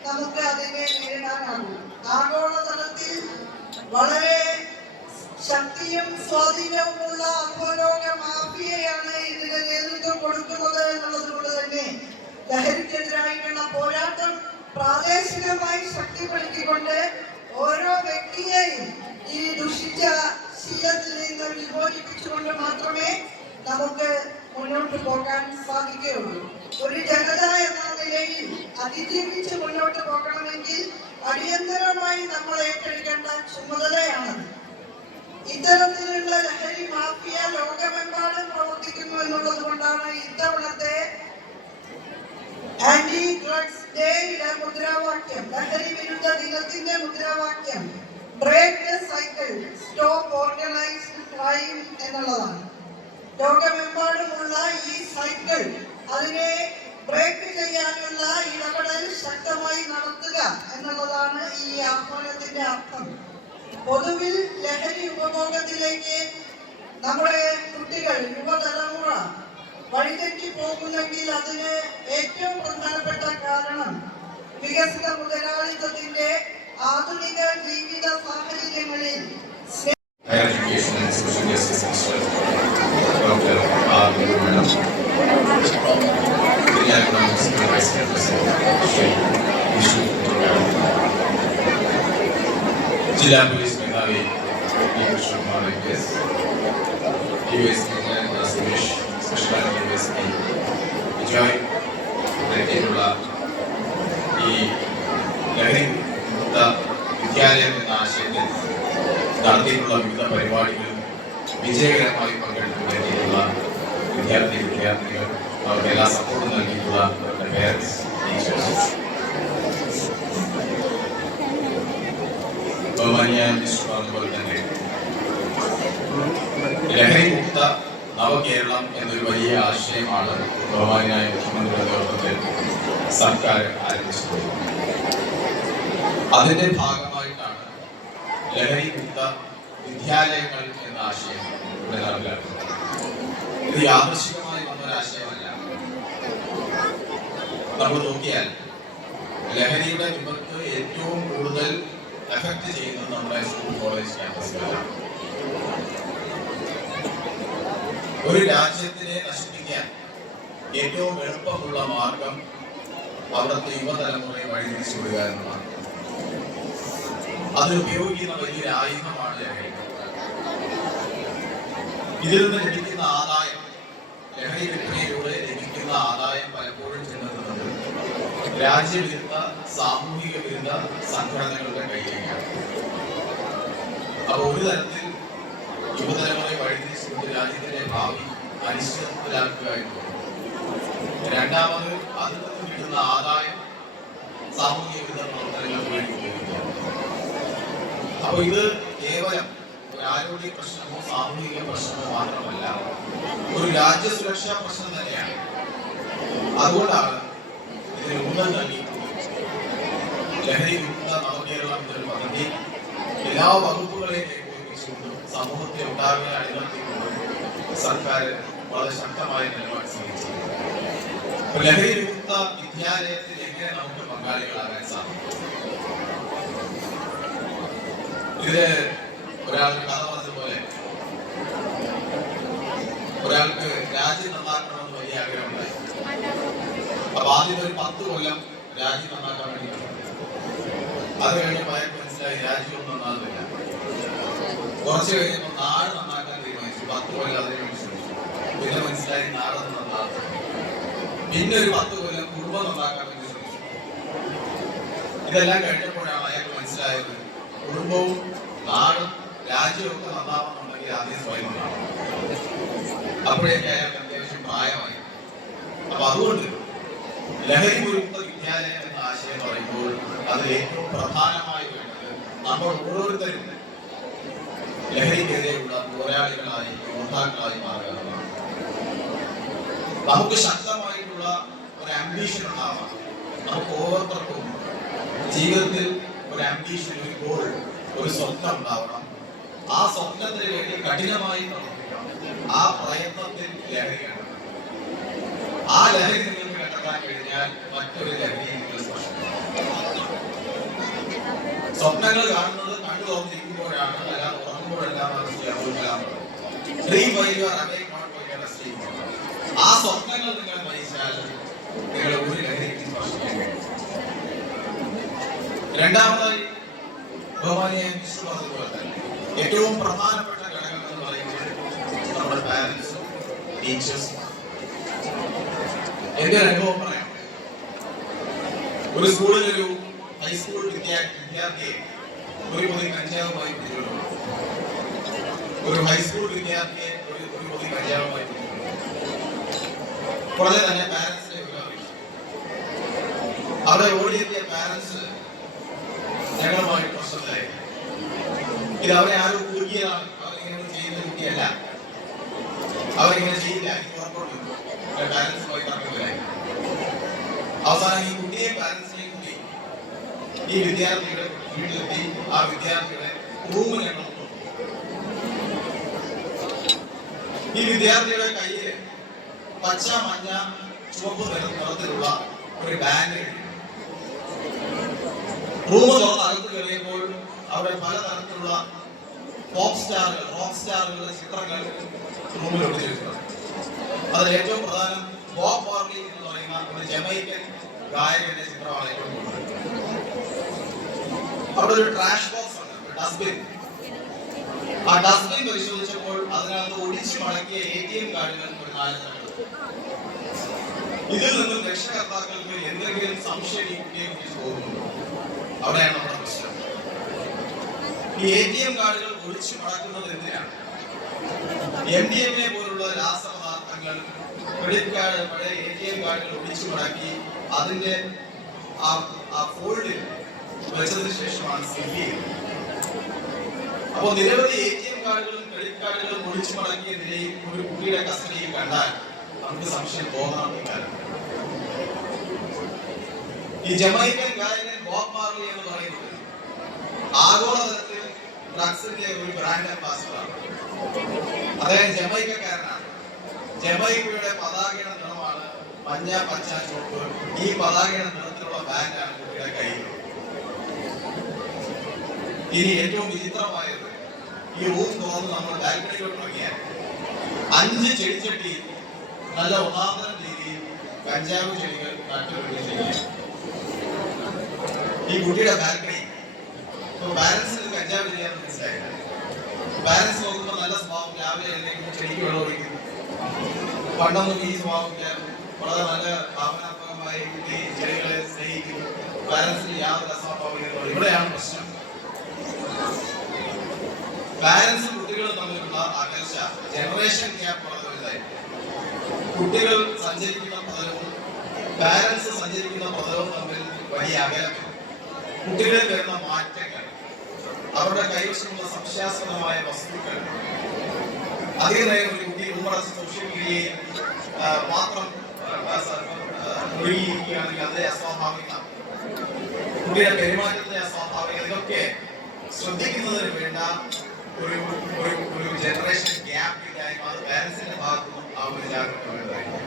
നമുക്ക് അതിനെ നേരിടാനാകൂ. ആഗോളതലത്തിൽ വളരെ ശക്തിയും സ്വാധീനവുമുള്ള അധോലോക മാഫിയയാണ് ഇതിന് നേതൃത്വം കൊടുക്കുന്നത് എന്നുള്ളത് കൊണ്ട് തന്നെ ലഹരിക്കെതിരായിട്ടുള്ള പോരാട്ടം പ്രാദേശികമായി ശക്തിപ്പെടുത്തിക്കൊണ്ട് ഓരോ വ്യക്തിയെയും ഈ ദുഷിച്ച ശീലത്തിൽ നിന്ന് വിമോചിപ്പിച്ചുകൊണ്ട് മാത്രമേ നമുക്ക് മുന്നോട്ട് പോകാൻ സാധിക്കുകയുള്ളൂ. ഒരു ജനത എന്ന നിലയിൽ അതിജീവിച്ച് മുന്നോട്ട് പോകണമെങ്കിൽ അടിയന്തരമായി നമ്മൾ ഏറ്റെടുക്കേണ്ട ചുമതലയാണത്. ഇത്തരത്തിലുള്ള ലഹരി മാഫിയ ലോകമെമ്പാടും പ്രവർത്തിക്കുന്നു എന്നുള്ളത് കൊണ്ടാണ് ഇത്തവണത്തെ ആന്റി ഡ്രഗ്സ് ഡേയുടെ മുദ്രാവാക്യം, ലഹരി വിരുദ്ധ ദിനത്തിന്റെ മുദ്രാവാക്യം break the cycle, stop organised crime എന്നുള്ളതാണ്. ലോകമെമ്പാടുമുള്ള ഈ സൈക്കിൾ, അതിനെ ബ്രേക്ക് ചെയ്യാനുള്ള ഇടപെടൽ ശക്തമായി നടത്തുക എന്നുള്ളതാണ് ഈ ആഹ്വാനത്തിന്റെ അർത്ഥം. പൊതുവിൽ ലഹരി ഉപഭോഗത്തിലേക്ക് നമ്മുടെ കുട്ടികൾ, യുവതലമുറ വഴിതെറ്റി പോകുന്നെങ്കിൽ അതിന് ഏറ്റവും പ്രധാനപ്പെട്ട കാരണം വികസിത മുതലാളിത്തത്തിന്റെ ആധുനിക ജീവിത സാഹചര്യങ്ങളിൽ Higher Education and Social Justice Minister, Dr. R. Venu Madam, Area Economics and Vice President, Shri Vishnu Madam, Jilla Police Medhavi, P. Krishnakumar IPS, USP Suresh, Special USP, Vijay, ഇത്തരത്തിലുള്ള ഈ ലഹരി മുക്ത വിദ്യാലയം എന്ന ആശയത്തിൽ നടത്തിയിട്ടുള്ള വിവിധ പരിപാടികളിൽ വിജയകരമായി പങ്കെടുക്കുന്നതിനുള്ള വിദ്യാർത്ഥികൾ, അവർക്ക് എല്ലാ സപ്പോർട്ടും നൽകിയിട്ടുള്ള അവരുടെ പേരൻസ്, ടീച്ചേഴ്സ്, ബഹുമാനിയായ മിനിസ്റ്റർ പറഞ്ഞതുപോലെ തന്നെ ലഹരി മുക്ത നവകേരളം എന്നൊരു വലിയ ആശയമാണ് ബഹുമാനിയായ മുഖ്യമന്ത്രിയുടെ നേതൃത്വത്തിൽ സർക്കാർ ആരംഭിച്ചത്. അതിന്റെ ഭാഗമായിട്ടാണ് ലഹരി മുക്ത വിദ്യാലയങ്ങൾ എന്ന ആശയം ഇവിടെ നടപ്പിലാക്കുന്നത്. ഇത് യാദൃശ്ചികമായി വന്നൊരാശയമല്ല. നമ്മൾ നോക്കിയാൽ ലഹരിയുടെ വിപത്ത് ഏറ്റവും കൂടുതൽ എഫക്ട് ചെയ്യുന്നത് നമ്മുടെ സ്കൂൾ കോളേജ് ക്യാമ്പസുകളാണ്. ഒരു രാജ്യത്തിനെ നശിപ്പിക്കാൻ ഏറ്റവും എളുപ്പമുള്ള മാർഗം അവിടുത്തെ യുവതലമുറയെ വഴിതിരിച്ചു വിടുക എന്നതാണ്. അതിനുപയോഗിക്കുന്ന വലിയൊരു ആയുധമാണ് ലഹരി. ഇതിൽ നിന്ന് ലഭിക്കുന്ന ആദായം, ലഹരി വിൽപ്പനയിലൂടെ ലഭിക്കുന്ന ആദായം പലപ്പോഴും ചെന്നെത്തുന്നത് രാജ്യവിരുദ്ധ സാമൂഹിക വിരുദ്ധ സംഘടനകളുടെ കയ്യിലേക്കാണ്. അപ്പോൾ ഒരു തരത്തിൽ യുവതലമുറയെ വഴിതിരിച്ചുകൊണ്ട് രാജ്യത്തിന്റെ ഭാവി അനിശ്ചിതത്വത്തിലാക്കുക എന്നുള്ളത്. രണ്ടാമത് അതിൽ നിന്ന് കിട്ടുന്ന ആദായം സാമൂഹിക വിരുദ്ധ പ്രവർത്തനങ്ങൾക്ക് വേണ്ടി ഉപയോഗിക്കുക. അപ്പൊ ഇത് കേവലം ഒരു ആരോഗ്യ പ്രശ്നമോ സാമൂഹിക പ്രശ്നമോ മാത്രമല്ല, ഒരു രാജ്യസുരക്ഷാ പ്രശ്നം തന്നെയാണ്. അതുകൊണ്ടാണ് ഇതിന് ഊന്നൽ നൽകി ലഹരി വിരുദ്ധ നവകേരളം എന്നൊരു പദ്ധതി എല്ലാ വകുപ്പുകളെയും ഏകോപിപ്പിച്ചുകൊണ്ടും സമൂഹത്തെ ഉണ്ടാകെ അണിനിർത്തിക്കൊണ്ടും സർക്കാർ വളരെ ശക്തമായ നിലപാട് സ്വീകരിച്ചിട്ടുണ്ട്. ലഹരി വിമുക്ത വിദ്യാലയത്തിൽ എങ്ങനെ നമുക്ക് പങ്കാളികളാകാൻ സാധിക്കും? ഇതില് ഒരാൾക്ക് കഥ പറഞ്ഞതുപോലെ ഒരാൾക്ക് രാജ്യം നന്നാക്കണമെന്ന് വലിയ ആഗ്രഹമുണ്ടായി. അപ്പൊ ആദ്യം ഒരു 10 കൊല്ലം രാജ്യം നന്നാക്കാൻ വേണ്ടി അത് കഴിഞ്ഞപ്പോൾ അയാൾക്ക് മനസ്സിലായി രാജ്യമൊന്നും നന്നാകുന്നില്ല. കുറച്ച് കഴിഞ്ഞപ്പോൾ നാട് നന്നാക്കാൻ തീരുമാനിച്ചു. 10 കൊല്ലം അതിനു വേണ്ടി ശ്രമിച്ചു. പിന്നെ മനസ്സിലായി നാടൊന്നും നന്നാകും. പിന്നെ ഒരു 10 കൊല്ലം കുടുംബം നന്നാക്കാൻ വേണ്ടി ശ്രമിച്ചു. ഇതെല്ലാം കഴിഞ്ഞപ്പോഴാണ് അയാൾക്ക് മനസ്സിലായത് കുടുംബവും നാടും രാജ്യവും ഒക്കെ നന്നാവണമെന്നുണ്ടെങ്കിൽ ആദ്യം സ്വയം നന്നാവണം. അപ്പോഴേക്ക് അയാൾക്ക് അത്യാവശ്യം പ്രായമായി. അപ്പൊ അതുകൊണ്ട് ലഹരി വിരുദ്ധ വിദ്യാലയം എന്ന ആശയം പറയുമ്പോൾ അതിൽ ഏറ്റവും പ്രധാനമായി വേണ്ടത് നമ്മൾ ഓരോരുത്തരും ലഹരിക്കെതിരെയുള്ള പോരാളികളായി യോദ്ധാക്കളായി മാറുക. നമുക്ക് ശക്തമായിട്ടുള്ള ഒരു ആംബിഷൻ ഉണ്ടാവാം. നമുക്ക് ഓരോരുത്തർക്കും ജീവിതത്തിൽ ഒരു ആംബിഷൻ, ഒരു ഗോൾ, ഒരു സ്വപ്നം ഉണ്ടാവണം. ആ സ്വപ്നത്തിന് വേണ്ടി കഠിനമായി പ്രവർത്തിക്കണം. ആ പ്രയത്നത്തിൽ ലഹരിയാണ്. ആ ലഹരി നിങ്ങൾക്ക് കണ്ടെത്താൻ കഴിഞ്ഞാൽ മറ്റൊരു ലഹരി നിങ്ങൾ സ്പർശിക്കണം. സ്വപ്നങ്ങൾ കാണുന്നത് കണ്ടു തോന്നിരിക്കുമ്പോഴാണ്, അല്ലാതെ ഉറങ്ങുമ്പോഴെല്ലാം ആ സ്വപ്നങ്ങൾ നിങ്ങൾ നയിച്ചാൽ നിങ്ങൾ ഒരു ലഹരിക്ക് സ്പർശിക്കാൻ കഴിയും. രണ്ടാമതായി ബഹുമാനിയായ മിസ്റ്റർ പറഞ്ഞതുപോലെ തന്നെ ഏറ്റവും പ്രധാനപ്പെട്ട ഘടകം എന്ന് പറയുന്നത് നമ്മുടെ പാരന്റ്സും ടീച്ചേഴ്സും. എന്റെ അനുഭവം പറയാം. ഒരു സ്കൂളിൽ ഒരു ഹൈസ്കൂൾ വിദ്യാർത്ഥിയെ ഒരു പൊതി കഞ്ചാവുമായി പിടിച്ചിട്ടുണ്ട്. ഒരു ഹൈസ്കൂൾ വിദ്യാർത്ഥിയെ ഒരു പൊതി കഞ്ചാവുമായി പിടിച്ചിട്ടുണ്ട്. ഉടനെ തന്നെ പാരന്റ്സിനെ വിവരമറിയിച്ചു. അവിടെ ഓടിയെത്തിയ പാരന്റ്സ് ഞങ്ങളുമായി പ്രശ്നത്തിലായി. ഇത് അവരെ ആരും കുടുക്കിയതാണ്. അവരിങ്ങനെ ചെയ്യുന്ന കുട്ടിയല്ല, അവരിങ്ങനെ ചെയ്യില്ല, എനിക്ക് ഉറപ്പുണ്ട്. പാരന്റ്സുമായി തർക്കത്തിലായി. അവസാനം ഈ കുട്ടിയെയും പാരന്റ്സിനെയും കൂടി ഈ വിദ്യാർത്ഥിയുടെ വീട്ടിലെത്തി ആ വിദ്യാർത്ഥിയുടെ റൂം ഞങ്ങൾ നോക്കി. ഈ വിദ്യാർത്ഥിയുടെ കയ്യിൽ പച്ച, മഞ്ഞ, ചുവപ്പ് നിറത്തിലുള്ള ഒരു ബാൻഡ്. റൂം തുറന്ന് അകത്ത് കയറിയപ്പോൾ അവിടെ പലതരത്തിലുള്ള റോക്ക് സ്റ്റാറുകളുടെ ചിത്രങ്ങൾ റൂമിൽ ഒട്ടിച്ചിട്ടുണ്ട്. അതിൽ ഏറ്റവും പ്രധാനം ബോബ് മാർലി എന്ന് പറയുന്ന ഒരു ജമൈക്കൻ ഗായകന്റെ ചിത്രമാണ് ഏറ്റവും കൂടുതൽ. അവിടെ ഒരു ട്രാഷ് ബോക്സ് ഉണ്ട്, ഒരു ഡസ്റ്റ്ബിൻ. ആ ഡസ്റ്റ്ബിൻ പരിശോധിച്ചപ്പോൾ അതിനകത്ത് ഒടിച്ചു മടക്കിയ ATM കാർഡുകൾ ഒരു 4 ഇതിൽ നിന്നും രക്ഷകർത്താക്കൾക്ക് എന്തെങ്കിലും സംശയം ഈ കുട്ടിയെ കുറിച്ച് തോന്നുന്നുണ്ടോ? അവിടെയാണ് നമ്മുടെ പ്രശ്നം. ഈ ATM കാർഡുകൾ ഒളിച്ചു മടക്കുന്നത് എന്തിനാണ്? MDMA പോലുള്ള രാസപദാർത്ഥങ്ങൾ ക്രെഡിറ്റ് കാർഡ്, പഴയ ATM കാർഡുകൾ ഒളിച്ചു മടക്കി അതിന്റെ ആ ഫോൾഡിൽ വെച്ചതിന് ശേഷമാണ് സീൽ ചെയ്യുന്നത്. അപ്പോൾ നിരവധി ATM കാർഡുകളും ക്രെഡിറ്റ് കാർഡുകളും ഒളിച്ചു മടക്കിയ നിലയിൽ ഒരു കുട്ടിയുടെ കസ്റ്റഡിയിൽ കണ്ടാൽ നമുക്ക് സംശയം തോന്നാമെന്നില്ല. ഈ ജമൈക്കൻ ഗായകൻ ബോബ് മാർലി എന്ന് പറയുന്നത് ആഗോളതലത്തിൽ ഡ്രഗ്സിന്റെ ഒരു ബ്രാൻഡ് അംബാസിഡറാണ്. അദ്ദേഹം ജമൈക്കക്കാരനാണ്. ജമൈക്കയുടെ പതാകയുടെ നിറമാണ് മഞ്ഞ, പച്ച, ചുവപ്പ്. ഈ പതാകയുടെ നിറത്തിലുള്ള ബാൻഡാണ് കുട്ടിയുടെ കയ്യിൽ. ഇനി ഏറ്റവും വിചിത്രമായത്, ഈ റൂം തുറന്ന് നമ്മൾ ബാൽക്കണിയിലോട്ട് ഇറങ്ങിയാൽ 5 ചെടിച്ചട്ടി നല്ല ഒന്നാന്തരം രീതിയിൽ കഞ്ചാവ് ചെടികൾ നട്ടുപിടിപ്പിച്ചിരിക്കുകയാണ്. ഈ കുട്ടിയുടെ ബാൽക്കണി പാരന്റ്സിന് കഞ്ചാവ് ചെയ്യാന്ന് മനസ്സിലായില്ല. പാരന്റ്സ് നോക്കുമ്പോൾ നല്ല സ്വഭാവം, രാവിലെ എഴുന്നേൽക്കുമ്പോൾ ചെടിക്ക് വെള്ളം ഒഴിക്കുന്നു. പണ്ടൊന്നും ഈ സ്വഭാവമില്ല. വളരെ നല്ല ഭാവനാത്മകമായി കുട്ടി ചെടികളെ സ്നേഹിക്കുന്നു. പാരന്റ്സിന് യാതൊരു അസ്വാഭാവികതകളും. ഇവിടെയാണ് പ്രശ്നം. പാരന്റ്സും കുട്ടികളും തമ്മിലുള്ള അകൽച്ച, ജനറേഷൻ ഗ്യാപ്പ് വളരെ വലുതായിരിക്കും. കുട്ടികൾ സഞ്ചരിക്കുന്ന പദവും പാരന്റ്സ് സഞ്ചരിക്കുന്ന പദവും തമ്മിൽ വലിയ അകലം. കുട്ടികളിൽ വരുന്ന മാറ്റങ്ങൾ, അവരുടെ കൈവശമുള്ള സംശയാസ്പദമായ വസ്തുക്കൾ, അധിക നേരം ഒരു കുട്ടി സോഷ്യൽ മീഡിയയിൽ മാത്രം മുഴുകിയിരിക്കുകയാണെങ്കിൽ അതിന്റെ അസ്വാഭാവികത, കുട്ടിയുടെ പെരുമാറ്റത്തിന്റെ അസ്വാഭാവികത, ഇതൊക്കെ ശ്രദ്ധിക്കുന്നതിന് വേണ്ട ഒരു ജനറേഷൻ ഗ്യാപ്പ് ഇല്ലായ്മ അത് പാരന്റ്സിന്റെ ഭാഗത്തുനിന്നും ആ ഒരു ജാഗ്രത വേണ്ടതായിരുന്നു.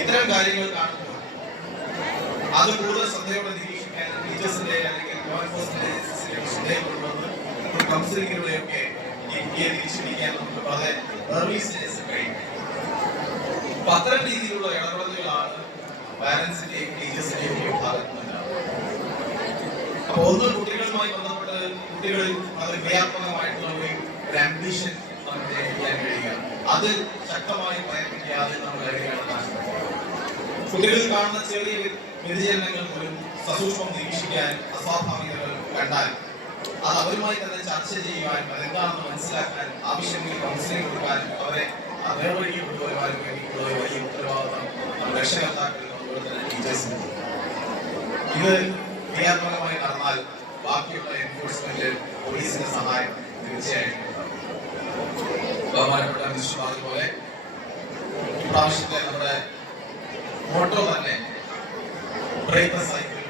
ഇത്തരം കാര്യങ്ങൾ കാണുമ്പോൾ അത് കൂടുതൽ ശ്രദ്ധയോടെ നിരീക്ഷിക്കാൻ ടീച്ചേഴ്സിന്റെ അല്ലെങ്കിൽ ശ്രദ്ധയിൽ കൊണ്ടുവന്ന് ഒരു കൗൺസിലിങ്ങിലൂടെയൊക്കെ ഈ കുട്ടിയെ തിരിച്ചുപിടിക്കാൻ നമുക്ക് വളരെ ഏർലി സ്റ്റേജസ് കഴിയും. അപ്പൊ അത്തരം രീതിയിലുള്ള ഇടപെടലുകളാണ് പാരന്റ്സിന്റെയും ടീച്ചേഴ്സിന്റെയും ഭാഗത്ത് നിന്നുണ്ടാവുന്നത്. അപ്പൊ ഒന്ന് കുട്ടികളുമായി ബന്ധപ്പെട്ട് കുട്ടികളിൽ അത് ക്രിയാത്മകമായിട്ടുള്ള ഒരു ആംബിഷൻ നമുക്ക് ജനിപ്പിക്കാൻ കഴിയുക, അത് ശക്തമായി പ്രയത്നിക്കാതെ നമ്മൾ എവിടെയാണ് കുട്ടികളിൽ കാണുന്ന ചെറിയ വ്യതിചലനങ്ങൾ പോലും സസൂക്ഷ്മം നിരീക്ഷിക്കാൻ, അസ്വാഭാവികതകൾ കണ്ടാൽ അത് അവരുമായി തന്നെ ചർച്ച ചെയ്യുവാനും അതെന്താണെന്ന് മനസ്സിലാക്കാൻ, ആവശ്യമെങ്കിൽ കൗൺസിലിംഗ് കൊടുക്കാനും അവരെ നേർവഴിക്ക് കൊണ്ടുവരുവാനും വേണ്ടിയിട്ടുള്ള വലിയ ഉത്തരവാദിത്വം നമ്മുടെ രക്ഷകർത്താക്കളിൽ അതുപോലെ തന്നെ ടീച്ചേഴ്സിന്. ഇത് ക്രിയാത്മകമായി നടന്നാൽ ബാക്കിയുള്ള എൻഫോഴ്സ്മെന്റ് പോലീസിന്റെ സഹായം തീർച്ചയായും ബഹുമാനപ്പെട്ട മിസ്റ്റർ അതുപോലെ ഇപ്രാവശ്യത്തെ നമ്മുടെ മോട്ടോ തന്നെ break the cycle,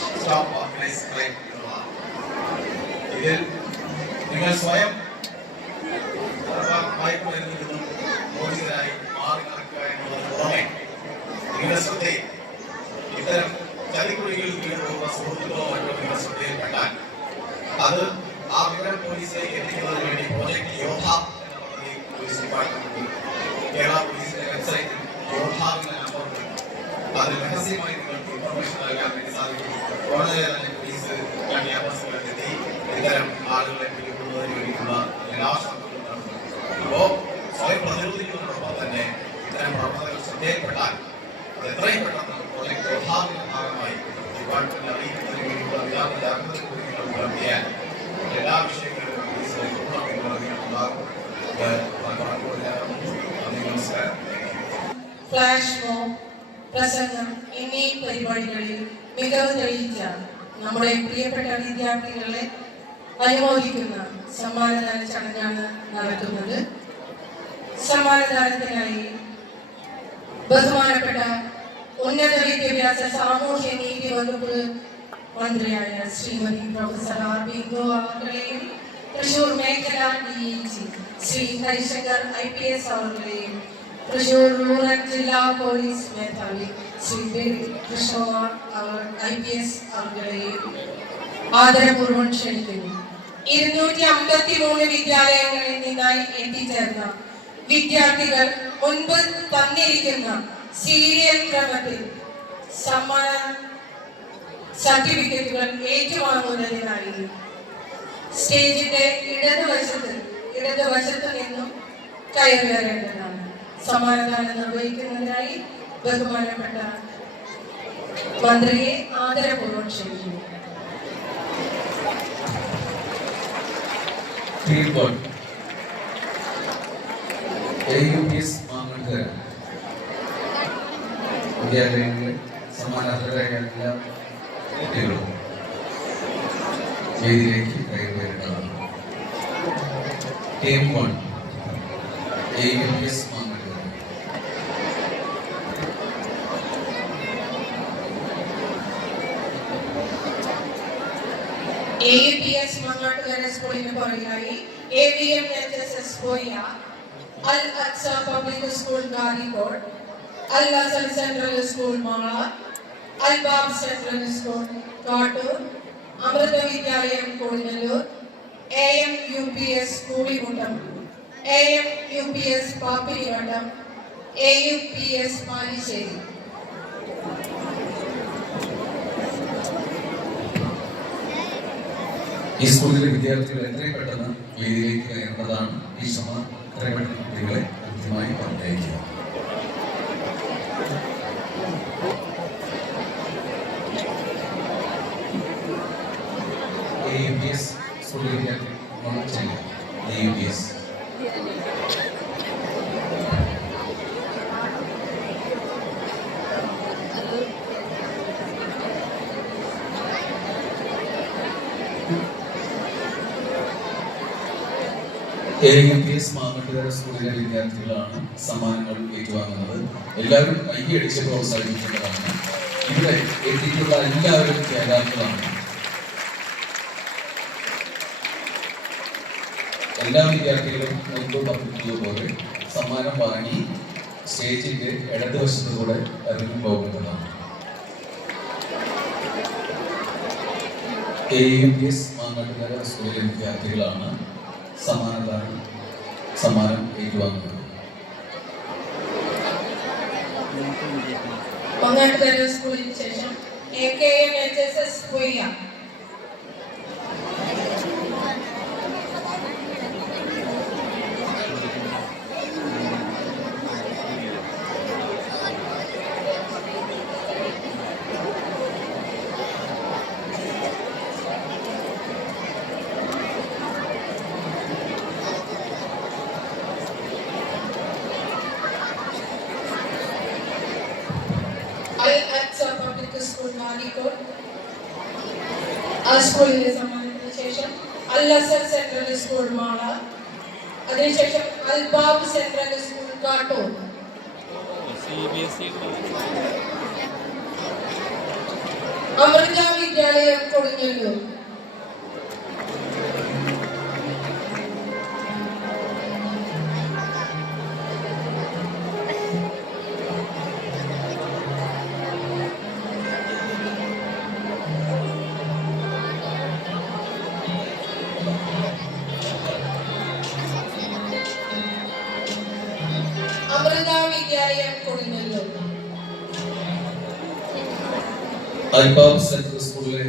stop organised crime എന്നുള്ളതാണ്. ഇതിൽ നിങ്ങൾ സ്വയം മയക്കുമരുന്നിൽ നിന്നും മോചിതരായി മാറി നടക്കുക എന്നുള്ളത് പുറമെ നിങ്ങളുടെ ശ്രദ്ധയിൽ ഇത്തരം ചതിക്കുഴികളിൽ വീഴുന്ന സുഹൃത്തുക്കളോ മറ്റോ നിങ്ങളുടെ ശ്രദ്ധയിൽപ്പെട്ടാൽ അത് ആ വിവരം പോലീസിലേക്ക് എത്തിക്കുന്നതിന് വേണ്ടി പ്രോജക്ട് യോധ എന്ന പദ്ധതി പോലീസ് ഡിപ്പാർട്ട്മെന്റ് കേരള പോലീസിന്റെ വെബ്സൈറ്റിൽ യോധാവിന്റെ നമ്പറുണ്ട്. അതിൽ രഹസ്യമായി നിങ്ങൾക്ക് ഇൻഫർമേഷൻ നൽകാൻ വേണ്ടി സാധിക്കും. വളരെ തന്നെ പോലീസ് ക്യാമ്പസുകളിലെത്തി ഇത്തരം ആളുകളെ പിടികൂടുന്നതിന് വേണ്ടിയിട്ടുള്ള എല്ലാ ശ്രമങ്ങളും നടത്തുന്നു. അപ്പോ സ്വയം പ്രതിരോധിക്കുന്നതിനോടൊപ്പം തന്നെ ഇത്തരം പ്രവർത്തനങ്ങൾ ശ്രദ്ധയിൽപ്പെട്ടാൽ അത് എത്രയും പെട്ടെന്ന് പ്രോജക്ട് യോധാവിന്റെ ഭാഗമായി ഡിപ്പാർട്ട്മെന്റ് അറിയിക്കുന്നതിന് വേണ്ടിയിട്ടുള്ള വിധാന ജാഗ്രത കൂടികൾ പുലർത്തിയാൽ എല്ലാ വിഷയങ്ങളിലും പോലീസിലെ പൂർണ്ണ പിന്തുണ നിങ്ങൾക്കുണ്ടാകും. നമസ്കാരം. ഫ്ലാഷ് മോബ്, പ്രസംഗം എന്നീ പരിപാടികളിൽ മികവ് തെളിയിച്ച നമ്മുടെ പ്രിയപ്പെട്ട വിദ്യാർത്ഥികളെ അനുമോദിക്കുന്ന സമ്മാനദാന ചടങ്ങാണ് നടത്തുന്നത്. സമ്മാനദാനത്തിനായി ബഹുമാനപ്പെട്ട ഉന്നത വിദ്യാഭ്യാസ സാമൂഹ്യ നീതി വകുപ്പ് മന്ത്രിയായ ശ്രീമതി പ്രൊഫസർ ആർ ബിന്ദു അവர்களെയും തൃശൂർ മേഖല DEG ശ്രീ ഹരിശങ്കർ IPS അവர்களെയും തൃശൂർ റൂറൽ ജില്ലാ പോലീസ് മേധാവി ശ്രീ കൃഷ്ണകുമാർ IPS അവர்களെയും ആദരപൂർവ്വം ക്ഷണിക്കുന്നു. 253 വിദ്യാലയങ്ങളിൽ നിന്നായി എത്തിച്ചേർന്ന വിദ്യാർത്ഥികൾ മുൻപ് തന്നിരിക്കുന്ന സീരിയൽ ക്രമത്തിൽ സമ്മാന സർട്ടിഫിക്കറ്റുകൾ ഏറ്റുവാങ്ങുന്നതിനായി സ്റ്റേജിന്റെ ഇടതുവശത്ത് നിന്നും കയറി വരേണ്ടതാണ്. സമ്മാനദാനം നിർവഹിക്കുന്നതിനായി ബഹുമാനപ്പെട്ട മന്ത്രിയെ ആദരപൂർവ്വം ക്ഷണിക്കുന്നു. വിദ്യാലയങ്ങളിൽ സമ്മാനാർഹരായിട്ടുള്ള കുട്ടികളും വേദിയിലേക്ക് കയറിവരേണ്ടതാണ്. Team 1 AUPS Mangattukara. AUPS Mangattukara സ്കൂളിന് പുറകിലായി AVM HSS പോയ അൽ അക്സ പബ്ലിക് സ്കൂൾ ഗാരിക്കോട്, അൽ അസൽ central school Mala, Al Bab central school Kattoor, Amrita Vidyalayam Kodungallur, AM UPS Koolimuttam, AM UPS Pappinivattam, AUPS മാലിശ്ശേരി. ഈ സ്കൂളിലെ വിദ്യാർത്ഥികൾ എത്രയും പെട്ടെന്ന് വേദിയിലേക്ക് കയറേണ്ടതാണ്. ടീച്ചർമാർ എത്രയും പെട്ടെന്ന് കുട്ടികളെ കൃത്യമായി പറഞ്ഞയക്കുക. AUPS സ്കൂളിലെ വിദ്യാർത്ഥികൾ ചെയ്യുക. AUPS AUPS മാങ്ങട്ടുകര സ്കൂളിലെ വിദ്യാർത്ഥികളാണ് സമ്മാനങ്ങൾ ഏറ്റുവാങ്ങുന്നത്. എല്ലാവരും കൈയടിച്ച് പ്രോത്സാഹിപ്പിക്കേണ്ടതാണ്. ഇവിടെ എത്തിയിട്ടുള്ള എല്ലാവരും ജേതാക്കളാണ്. എല്ലാ വിദ്യാർത്ഥികളും മുൻപ് പറഞ്ഞതുപോലെ സമ്മാനം വാങ്ങി സ്റ്റേജിന്റെ ഇടതുവശത്തുകൂടെ ഇറങ്ങി പോകുന്നതാണ്. AUPS മാങ്ങട്ടുകര സ്കൂളിലെ വിദ്യാർത്ഥികളാണ് സമ്മാനം ഏറ്റുവാങ്ങുന്നത്. മാങ്ങട്ടുകര സ്കൂളിന് ശേഷം AKM HSS Poyya. Al-Aqsa Public School Marikot. ആ സ്കൂളിലെ സമ്മാനത്തിന് ശേഷം അൽ-അസർ സെൻട്രൽ സ്കൂൾ മാള, അതിനുശേഷം Al-Bab central school Kattoor, Amrita Vidyalayam Kodungallur, Amrita Vidyalayam Kodungallur. അൽബാബ് central സ്കൂളിലെ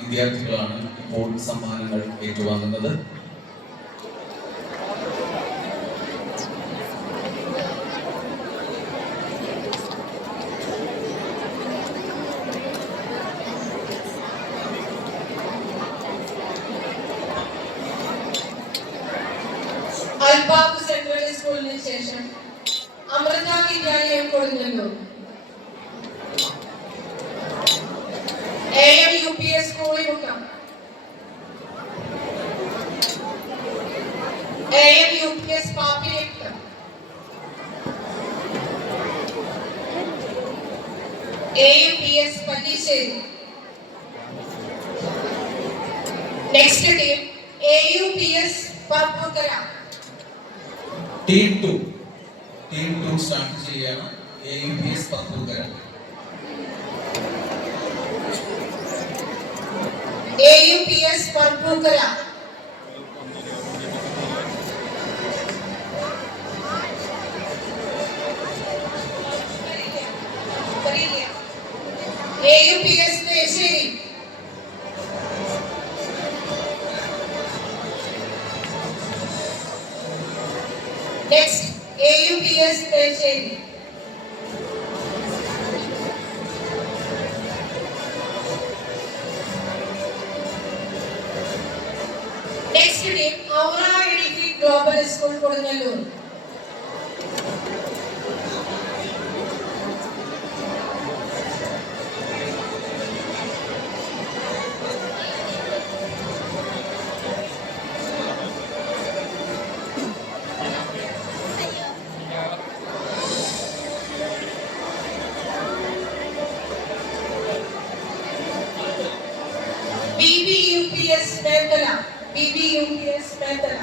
വിദ്യാർത്ഥികളാണ് ഇപ്പോൾ സമ്മാനങ്ങൾ ഏറ്റുവാങ്ങുന്നത്. അൽബാബ് സെൻട്രൽ സ്കൂളിന് ശേഷം Amrita Vidyalayam Kodungallur, AMUPS Kozhimuttam, AMUPS Pappilettam, AUPS Pallissery. Next team AUPS Parppukkara. Team 2 start ചെയ്യുകയാണ്. AUPS Parppukkara. AUPS Parppukkara. AUPS Nesseri. Next AUPS Nesseri. Next team aura edify global school Kodungallur. BBUPS Methala. BBUPS Methala.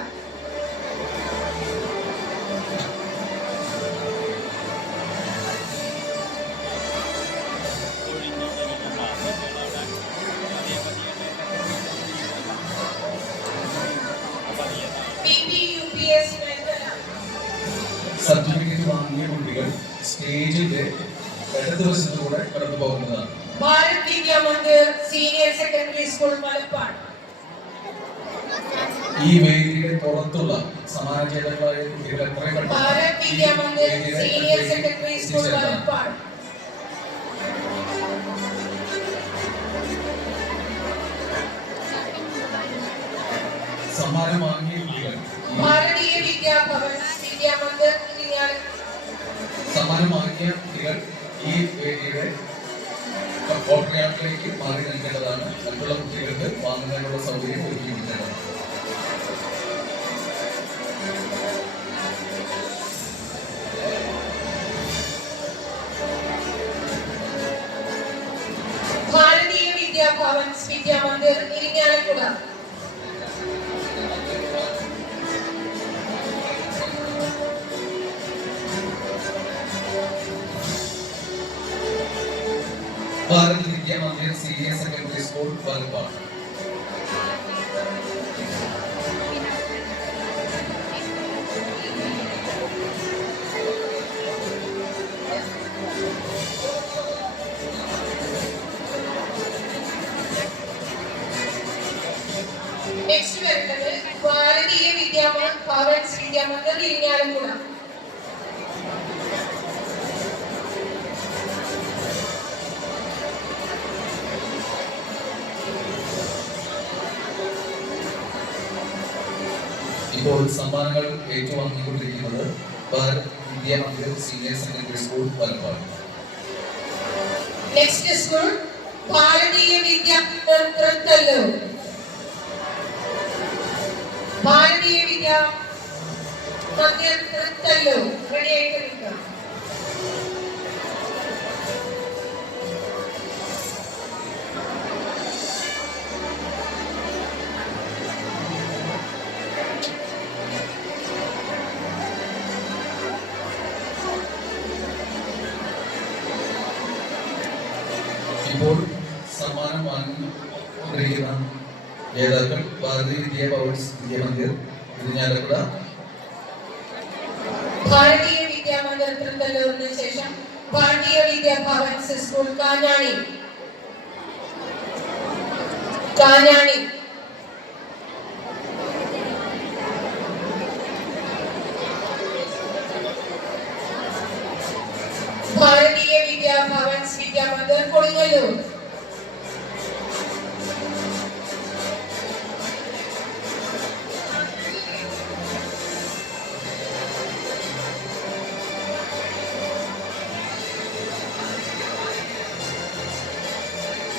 BBUPS Methala. Certificate വാങ്ങിയ കുട്ടികൾ സ്റ്റേജിന്റെ ഇടതുവശത്തൂടെ കടന്നു പോകുന്നതാണ്. Bharat Vidya Mandir senior secondary school Malappad. ഈ വേദിയുടെ പുറത്തുള്ള സമാന ചേതകളായ കുട്ടികൾ എത്രയും പെട്ടെന്ന് ഭാരത് ഈ വിദ്യാ മന്ദിർ വേദിയുടെ സീനിയർ അടുത്തേക്ക് സെക്കൻഡറി സ്കൂൾ എത്തിച്ചേരണം. വലപ്പാട്. സമ്മാനം വാങ്ങിയ കുട്ടികൾ ഭാരതീയ വിദ്യാഭവൻ വിദ്യാ മന്ദിർ ഇരിങ്ങാലക്കുട. സമ്മാനം വാങ്ങിയ കുട്ടികൾ ഈ വേദിയുടെ കോട്ടയാട്ടിലേക്ക് മാറി നിൽക്കേണ്ടതാണ്. മറ്റുള്ള കുട്ടികൾക്ക് വാങ്ങുന്നതിനുള്ള സൗകര്യം ഒരുക്കിയിരിക്കേണ്ടതാണ്. Bharatiya Vidyabhavan Vidya Mandir Irinjalakuda. Bharat Vidya Mandir senior secondary school Valappad. Next വരുന്നത് ഭാരതീയ വിദ്യാഭവൻ വിദ്യാ മന്ദിർ ഇരിങ്ങാലക്കുട. ഇപ്പോൾ സമ്മാനങ്ങൾ ഏറ്റുവാങ്ങിക്കൊണ്ടിരിക്കുന്നത് Bharat Vidya Mandir senior secondary school Valappad. Next school Bharatiya Vidya Mandir Thrithallur. ഭാരതീയ വിദ്യാ മന്ദിർ തൃത്തല്ലൂർ റെഡി ആയിട്ട് നിൽക്കാം. ഇപ്പോൾ സമ്മാനം വാങ്ങിക്കൊണ്ടിരിക്കുന്ന ജേതാക്കൾ ഭാരതീയ വിദ്യാ ഭവൻസ് വിദ്യാ മന്ദിർ ഇരിഞ്ഞാലക്കുട. ഭാരതീയ വിദ്യാ മന്ദിർ തൃത്തല്ലൂരിന് ശേഷം ഭാരതീയ വിദ്യാ ഭവൻസ് സ്കൂൾ കാഞ്ഞാണി. ഭാരതീയ വിദ്യാ ഭവൻസ് വിദ്യാ മന്ദിർ കൊടുങ്ങല്ലൂർ.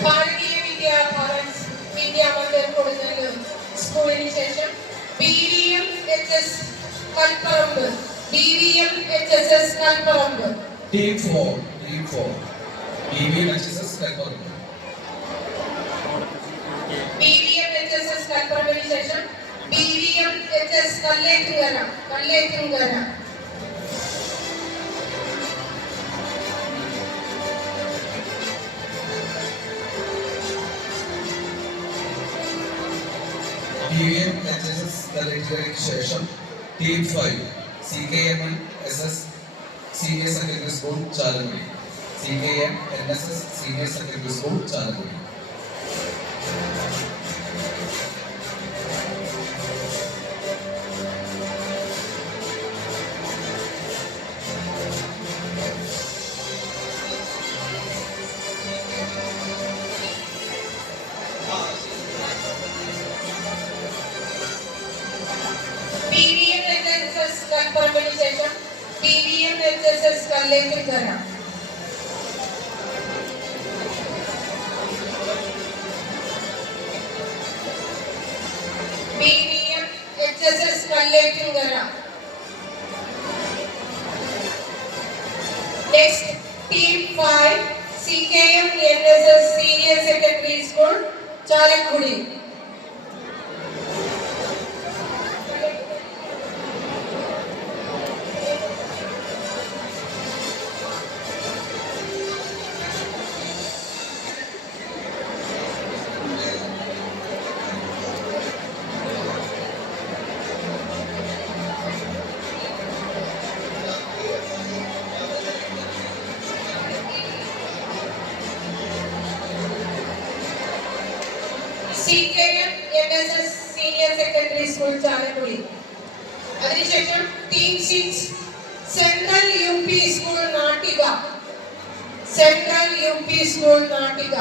ഭാരതീയ വിദ്യാ ഭവൻസ് വിദ്യാ മന്ദിർ കൊടുങ്ങല്ലൂർ സ്കൂളിന് ശേഷം BVMHS Kalparamb. BVMHS Kalparamb. Team 4 BVMHS Kalparamb. BVMHS കൽപ്പറമ്പിന് ശേഷം BVMHS കല്ലേറ്റുങ്കര. BVMHS കല്ലേറ്റുങ്കരയ്ക്ക് ശേഷം team 5 CKMNSS senior secondary school Chalakudy. CKMNSS senior secondary school Chalakudy. BVMHS കൽപ്പറമ്പിന് ശേഷം BVMHS Kallettumkara. BVMHS Kallettumkara. Next team 5 CKMNSS senior secondary school Chalakudy. CKMNSS senior secondary school Chalakudy. അതിനുശേഷം team 6 central UP school Nattika. Central UP school Nattika.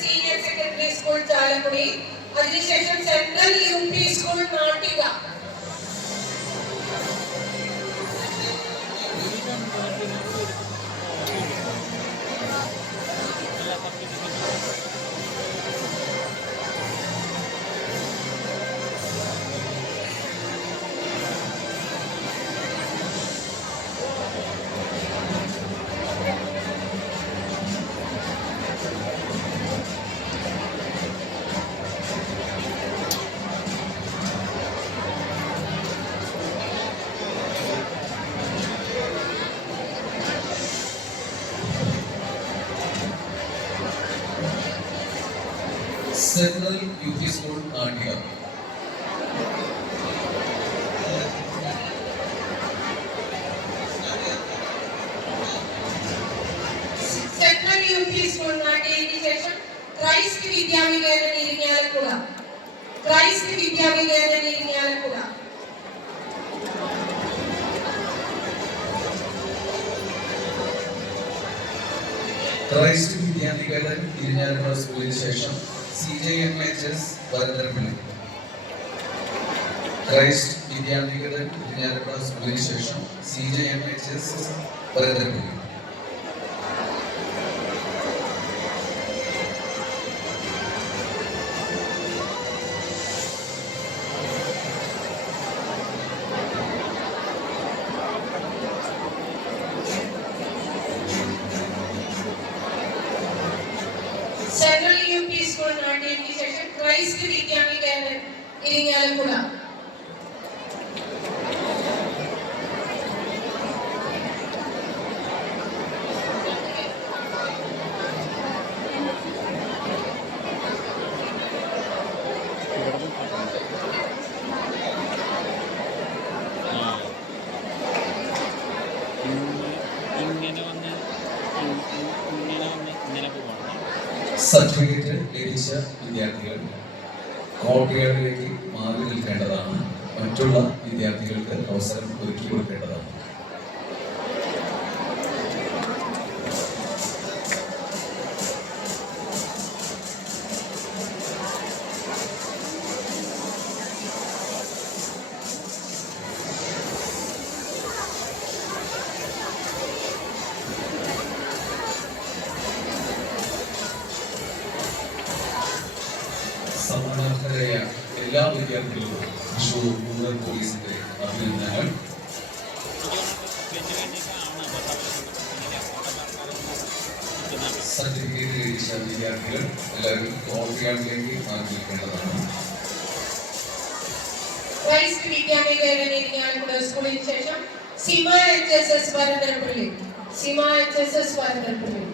Senior secondary school Chalakudy. അതിനുശേഷം central UP school Nattika. Central UP school Nattika. Central UP school നാട്ടികയ്ക്ക് ശേഷം Christ Vidyavikendran Irinjalakuda. Christ Vidyavikendran Irinjalakuda. Christ Vidyaniketan Irinjalakuda സ്കൂളിന് ശേഷം CJMHS Varantharappally. Christ Vidyaniketan Irinjalakuda സ്കൂളിന് ശേഷം CJMHS Varantharappally. Central UP school നാട്ടികയ്ക്ക് ശേഷം ക്രൈസ്റ്റ് വിദ്യാവികേന്ദ്രൻ ഇരിങ്ങാലക്കുട. സർട്ടിഫിക്കറ്റ് ലഭിച്ച വിദ്യാർത്ഥികൾ കോർട്ടിയാർഡിലേക്ക് മാറി നിൽക്കേണ്ടതാണ്. മറ്റുള്ള വിദ്യാർത്ഥികൾക്ക് അവസരം ഒരുക്കി കൊടുക്കേണ്ടതാണ്. സമ്മാനാർഹരായ എല്ലാ വിദ്യാർത്ഥികൾക്കും തൃശൂർ റൂറൽ പോലീസിന്റെ അഭിനന്ദനങ്ങൾ. സർട്ടിഫിക്കറ്റ് ലഭിച്ച വിദ്യാർത്ഥികൾ എല്ലാവരും കോർട്ടിയാർഡിലേക്ക് മാറി നിൽക്കേണ്ടതാണ്. ക്രൈസ്റ്റ് വിദ്യാവികേന്ദ്രൻ ഇരിങ്ങാലക്കുട സ്കൂളിന് ശേഷം സിമ HSS വരന്തരപ്പള്ളി. സിമ HSS വരന്തരപ്പള്ളി.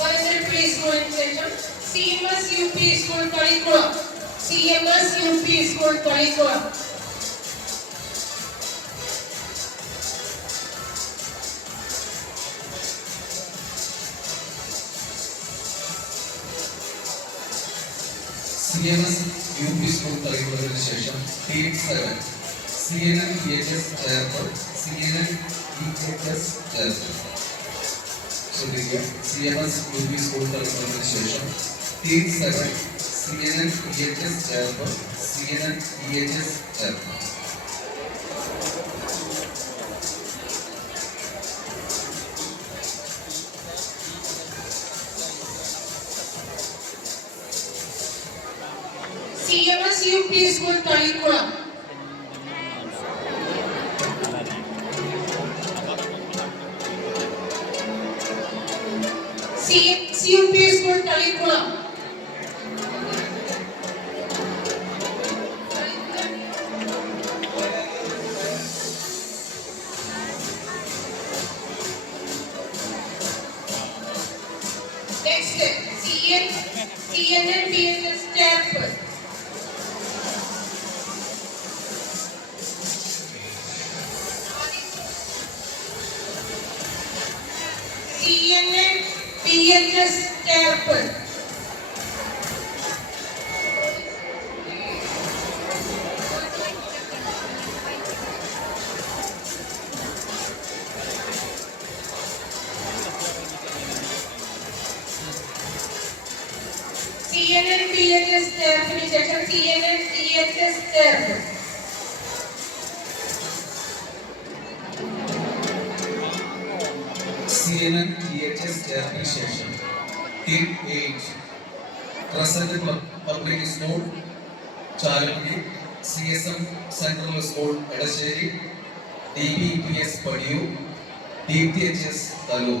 വരന്തരപ്പള്ളി സ്കൂളിന് ശേഷം CMS UP school Kalikkulam. CMS UP school Kalikkulam. CMS UP school കളിക്കുന്നതിന് ശേഷം ടീം 7 CNN EHS ചേർത്ത് CNN EHS ചേർത്ത്. ശ്രദ്ധിക്കുക, CMS UP സ്കൂൾ കളിക്കുന്നതിന് ശേഷം ടീം 7 CNN EHS ചേർത്ത് CNN EHS ചേർത്ത്. CNN BHS Chairperson. CNN BHS Chairperson. CNN BHS Chairperson section CNN BHS Chairperson. CNN EHS chairperson session. Team 8. Crescent Public School, Chalapudi, CSM Central School, Edasheri, DBPS Padiyu, DPHS Talu.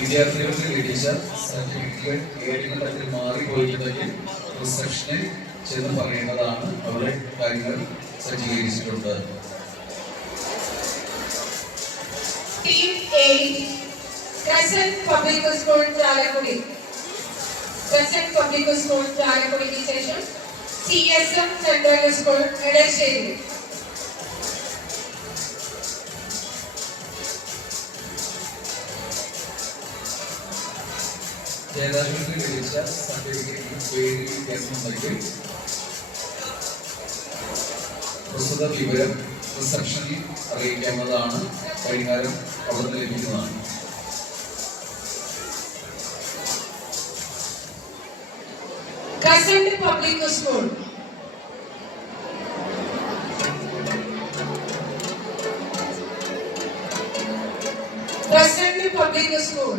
വിദ്യാർത്ഥികൾക്ക് ലഭിച്ച certificate ഏതെങ്കിലും തരത്തിൽ മാറിപ്പോയിട്ടുണ്ടെങ്കിൽ റിസപ്ഷനിൽ ചെന്ന് പറയേണ്ടതാണ്. അവിടെ കാര്യങ്ങൾ സജ്ജീകരിച്ചിട്ടുണ്ട്. Team 8, Crescent Public School, Chalapudi. Crescent Public School, Chalapudi session. CSM Central School, Edasheri. ജേതാക്കൾക്ക് ലഭിച്ച സർട്ടിഫിക്കറ്റിന് പേരിൽ വ്യത്യാസമുണ്ടെങ്കിൽ പ്രസ്തുത വിവരം റിസപ്ഷനിൽ അറിയിക്കാവുന്നതാണ്. പരിഹാരം അവിടുന്ന് ലഭിക്കുന്നതാണ്. Crescent Public School. Crescent Public School.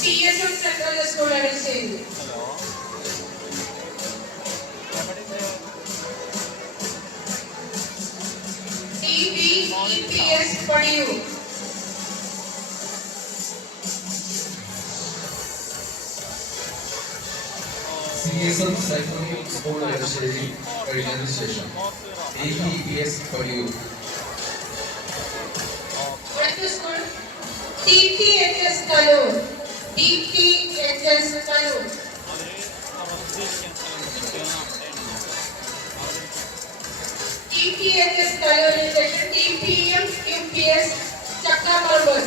CSM Central School, Edasheri. DBEPS Padiyu. CSM Central School Edasheri കഴിഞ്ഞതിന് ശേഷം DBPS Padiyu. What school? DPHS Talur. DPHS Talur. DPHS Talur section. DPM UPS Chakkamarambur.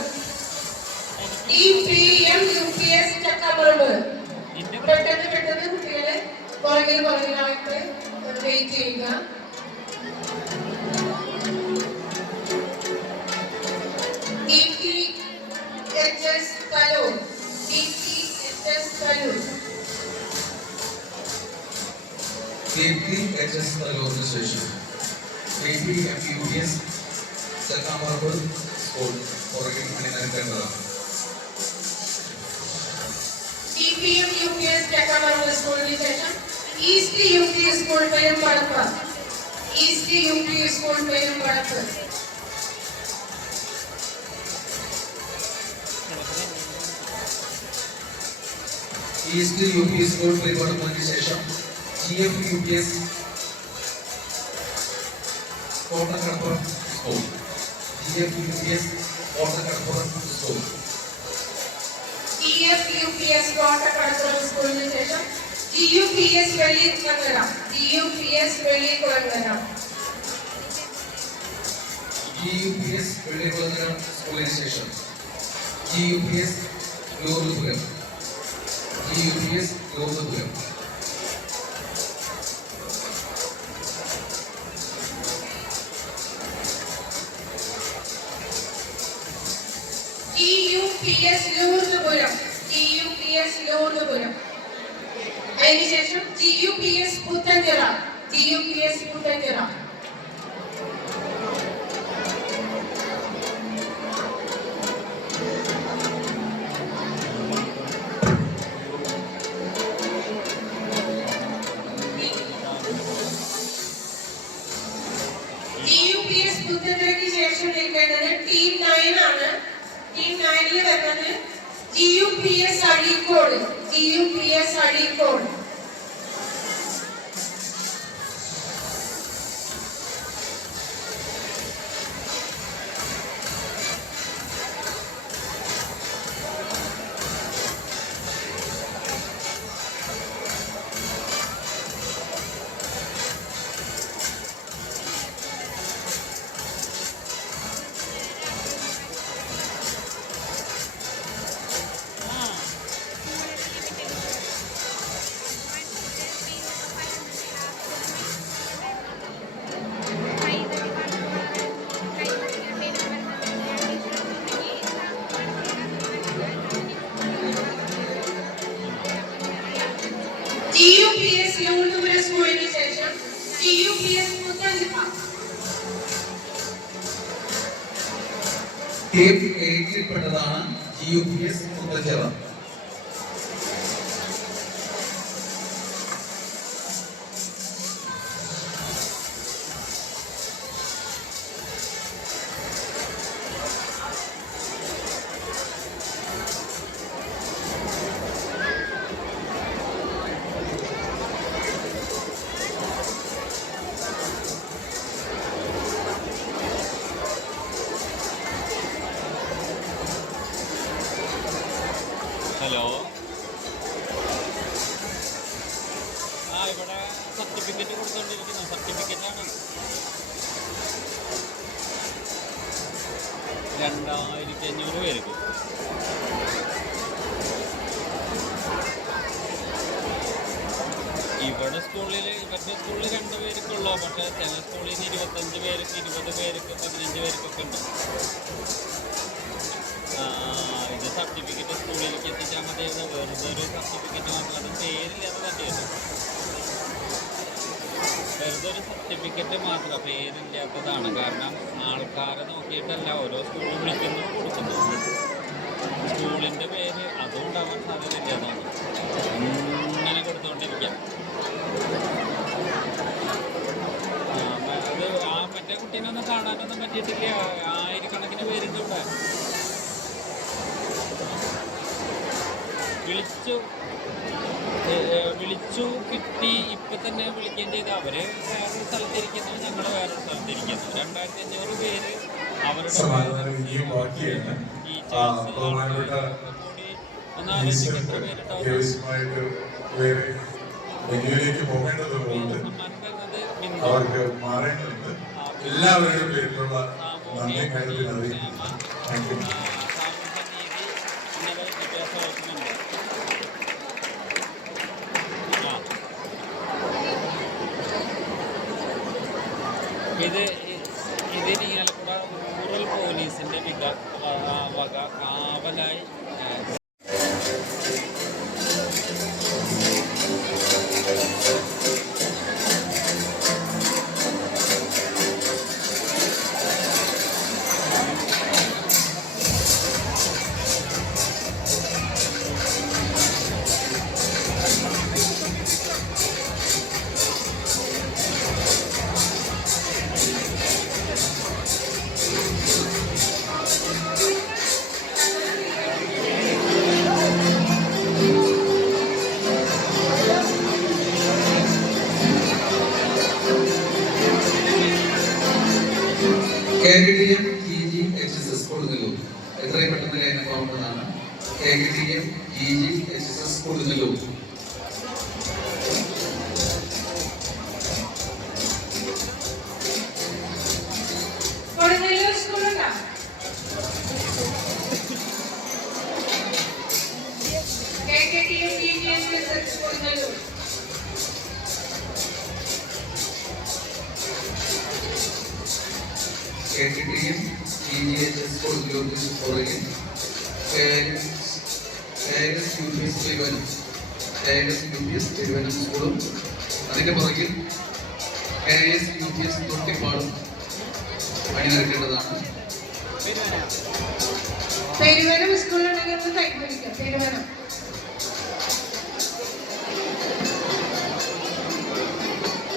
DPM UPS Chakkamarambur. പെട്ടെന്ന് കുട്ടികളെ പുറകിലായിട്ട് wait ചെയ്യുക. DPHS Talur. DPHS Talur. DPHS Talurന് ശേഷം DPMUPS ചക്കാമറമ്പ് school പുറകിൽ അണിനിരക്കേണ്ടതാണ്. DPM UPS Chakkamarambur സ്കൂളിന് ശേഷം east UP school Perumpadappu. East UP school Perumpadappu. East UP school പെരുമ്പടപ്പിന് ശേഷം GFUPS Kottakkadappuram school. GFUPS Kottakkadappuram school. EFUPS Kottakkadappuram സ്കൂളിന് ശേഷം GUPS Vellikulangara. GUPS Vellikulangara. GUPS Vellikulangara സ്കൂളിന് ശേഷം GUPS ലോറുപുരം. GUPS ലോറുപുരം. GUPS ലൂർദുപുരം. GUPS ലൂർദുപുരം. അതിനുശേഷം GUPS പുത്തഞ്ചിറ. GUPS പുത്തഞ്ചിറ. പുത്തൻതരയ്ക്ക് ശേഷം നിൽക്കേണ്ടത് ടീം 9 ആണ്. ടീം 9 വരുന്നത് GUPS Azhikode. GUPS Azhikode. GUPS ലൂണ്ടുപുരം സ്കൂളിന് ശേഷം GUPS പുത്തൻതിട്ട. ടീം 8 പെട്ടതാണ് GUPS പുത്തഞ്ചിറ. ഹലോ, ഇവിടെ സർട്ടിഫിക്കറ്റ് കൊടുത്തോണ്ടിരിക്കുന്നു. സർട്ടിഫിക്കറ്റാണ് 2500 പേർക്ക്. ഇവരുടെ സ്കൂളിൽ 2 പേർക്കുള്ളൂ. പക്ഷേ ചില സ്കൂളിൽ നിന്ന് 25 പേർക്ക്, 20 പേർക്ക്, 15 പേർക്കൊക്കെ ഉണ്ട്. ഇത് സർട്ടിഫിക്കറ്റ് സ്കൂളിലേക്ക് എത്തിച്ചാൽ മതിയായിരുന്നു. വെറുതെ ഒരു സർട്ടിഫിക്കറ്റ് മാത്രം, അത് പേരില്ലാതെ തട്ടിയത്. വെറുതെ ഒരു സർട്ടിഫിക്കറ്റ് മാത്രം, പേരില്ലാത്തതാണ്. കാരണം ആൾക്കാരെ നോക്കിയിട്ടല്ല ഓരോ സ്കൂളിൽ വിളിക്കുന്നു, കൊടുക്കുന്നു. സ്കൂളിൻ്റെ പേര് അതും ഉണ്ടാവാൻ സാധ്യതയില്ലാതാണ്. ഇങ്ങനെ കൊടുത്തുകൊണ്ടിരിക്കാം. അത് മറ്റേ കുട്ടീനൊന്നും കാണാനൊന്നും പറ്റിയിട്ടില്ല. ആയിരക്കണക്കിന് പേരുണ്ട് ഇവിടെ. വിളിച്ചു കിട്ടി. ഇപ്പം തന്നെ വിളിക്കുകയും ചെയ്ത് അവര് വേറൊരു സ്ഥലത്തിരിക്കുന്നു, ഞങ്ങൾ വേറൊരു സ്ഥലത്തിരിക്കുന്നു. 2500 പേര് അവരുടെ അവർക്ക് മാറേണ്ടതുണ്ട്. എല്ലാവരുടെയും പേരിലുള്ള നന്ദി കരുതുന്നത്. Thank you. ഇത് ഇരിങ്ങാലക്കുട റൂറൽ പോലീസിൻ്റെ വക കാവലായി KKTM GGHSS കൊടുങ്ങല്ലൂർ. എത്രയും പെട്ടെന്ന് ലൈൻ പോകേണ്ടതാണ്. KKTM GGHSS Kodungallur. Kodungallur സ്കൂളുണ്ടോ? KKTM GGHSS Kodungallur. KKTM GGHSS കൊടുങ്ങല്ലൂർക്ക് പുറകിൽ UPS തിരുവനന്തപുരം സ്കൂളും അതിന്റെ പുറകിൽ UPS തൊട്ടിപ്പാടും അണിനിരക്കേണ്ടതാണ്. പെരുവനം സ്കൂളുണ്ടെങ്കിൽ ഒന്ന് കൈപിടിക്കാം.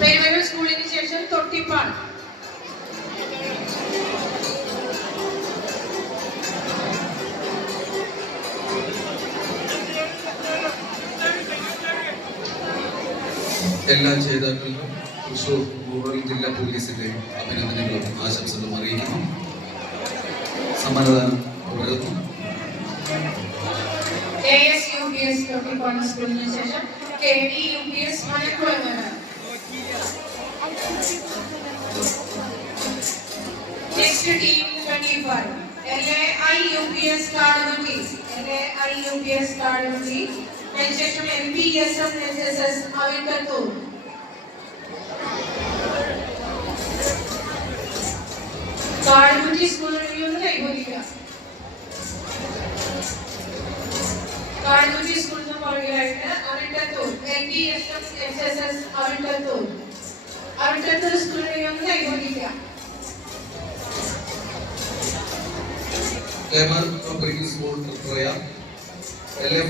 പെരുവനം സ്കൂളിന് ശേഷം തൊട്ടിപ്പാട്. എല്ലാ ജേതാക്കൾക്കും തൃശൂർ റൂറൽ ജില്ലാ പോലീസിന്റെ അഭിനന്ദനങ്ങളും ആശംസകളും അറിയിക്കുന്നു. സമ്മാനദാനം തുടരുന്നു. ASUPS കോട്ടയം സ്കൂളിന് ശേഷം KVUPS മലക്കുളങ്ങര. Next team 25 LAIUPS കാടുകുട്ടി. LAIUPS കാടുകുട്ടി. അതിനുശേഷം MPSM SSS Avittathur. Kadukutty school review കൈവരിക്കുക. കാടുകുട്ടി സ്കൂളിന് പുറകിലായിട്ട് Avittathur MPSM SSS Avittathur. Avittathur school review കൈവരിക്കുക. Lemon Public School, Triporia, LF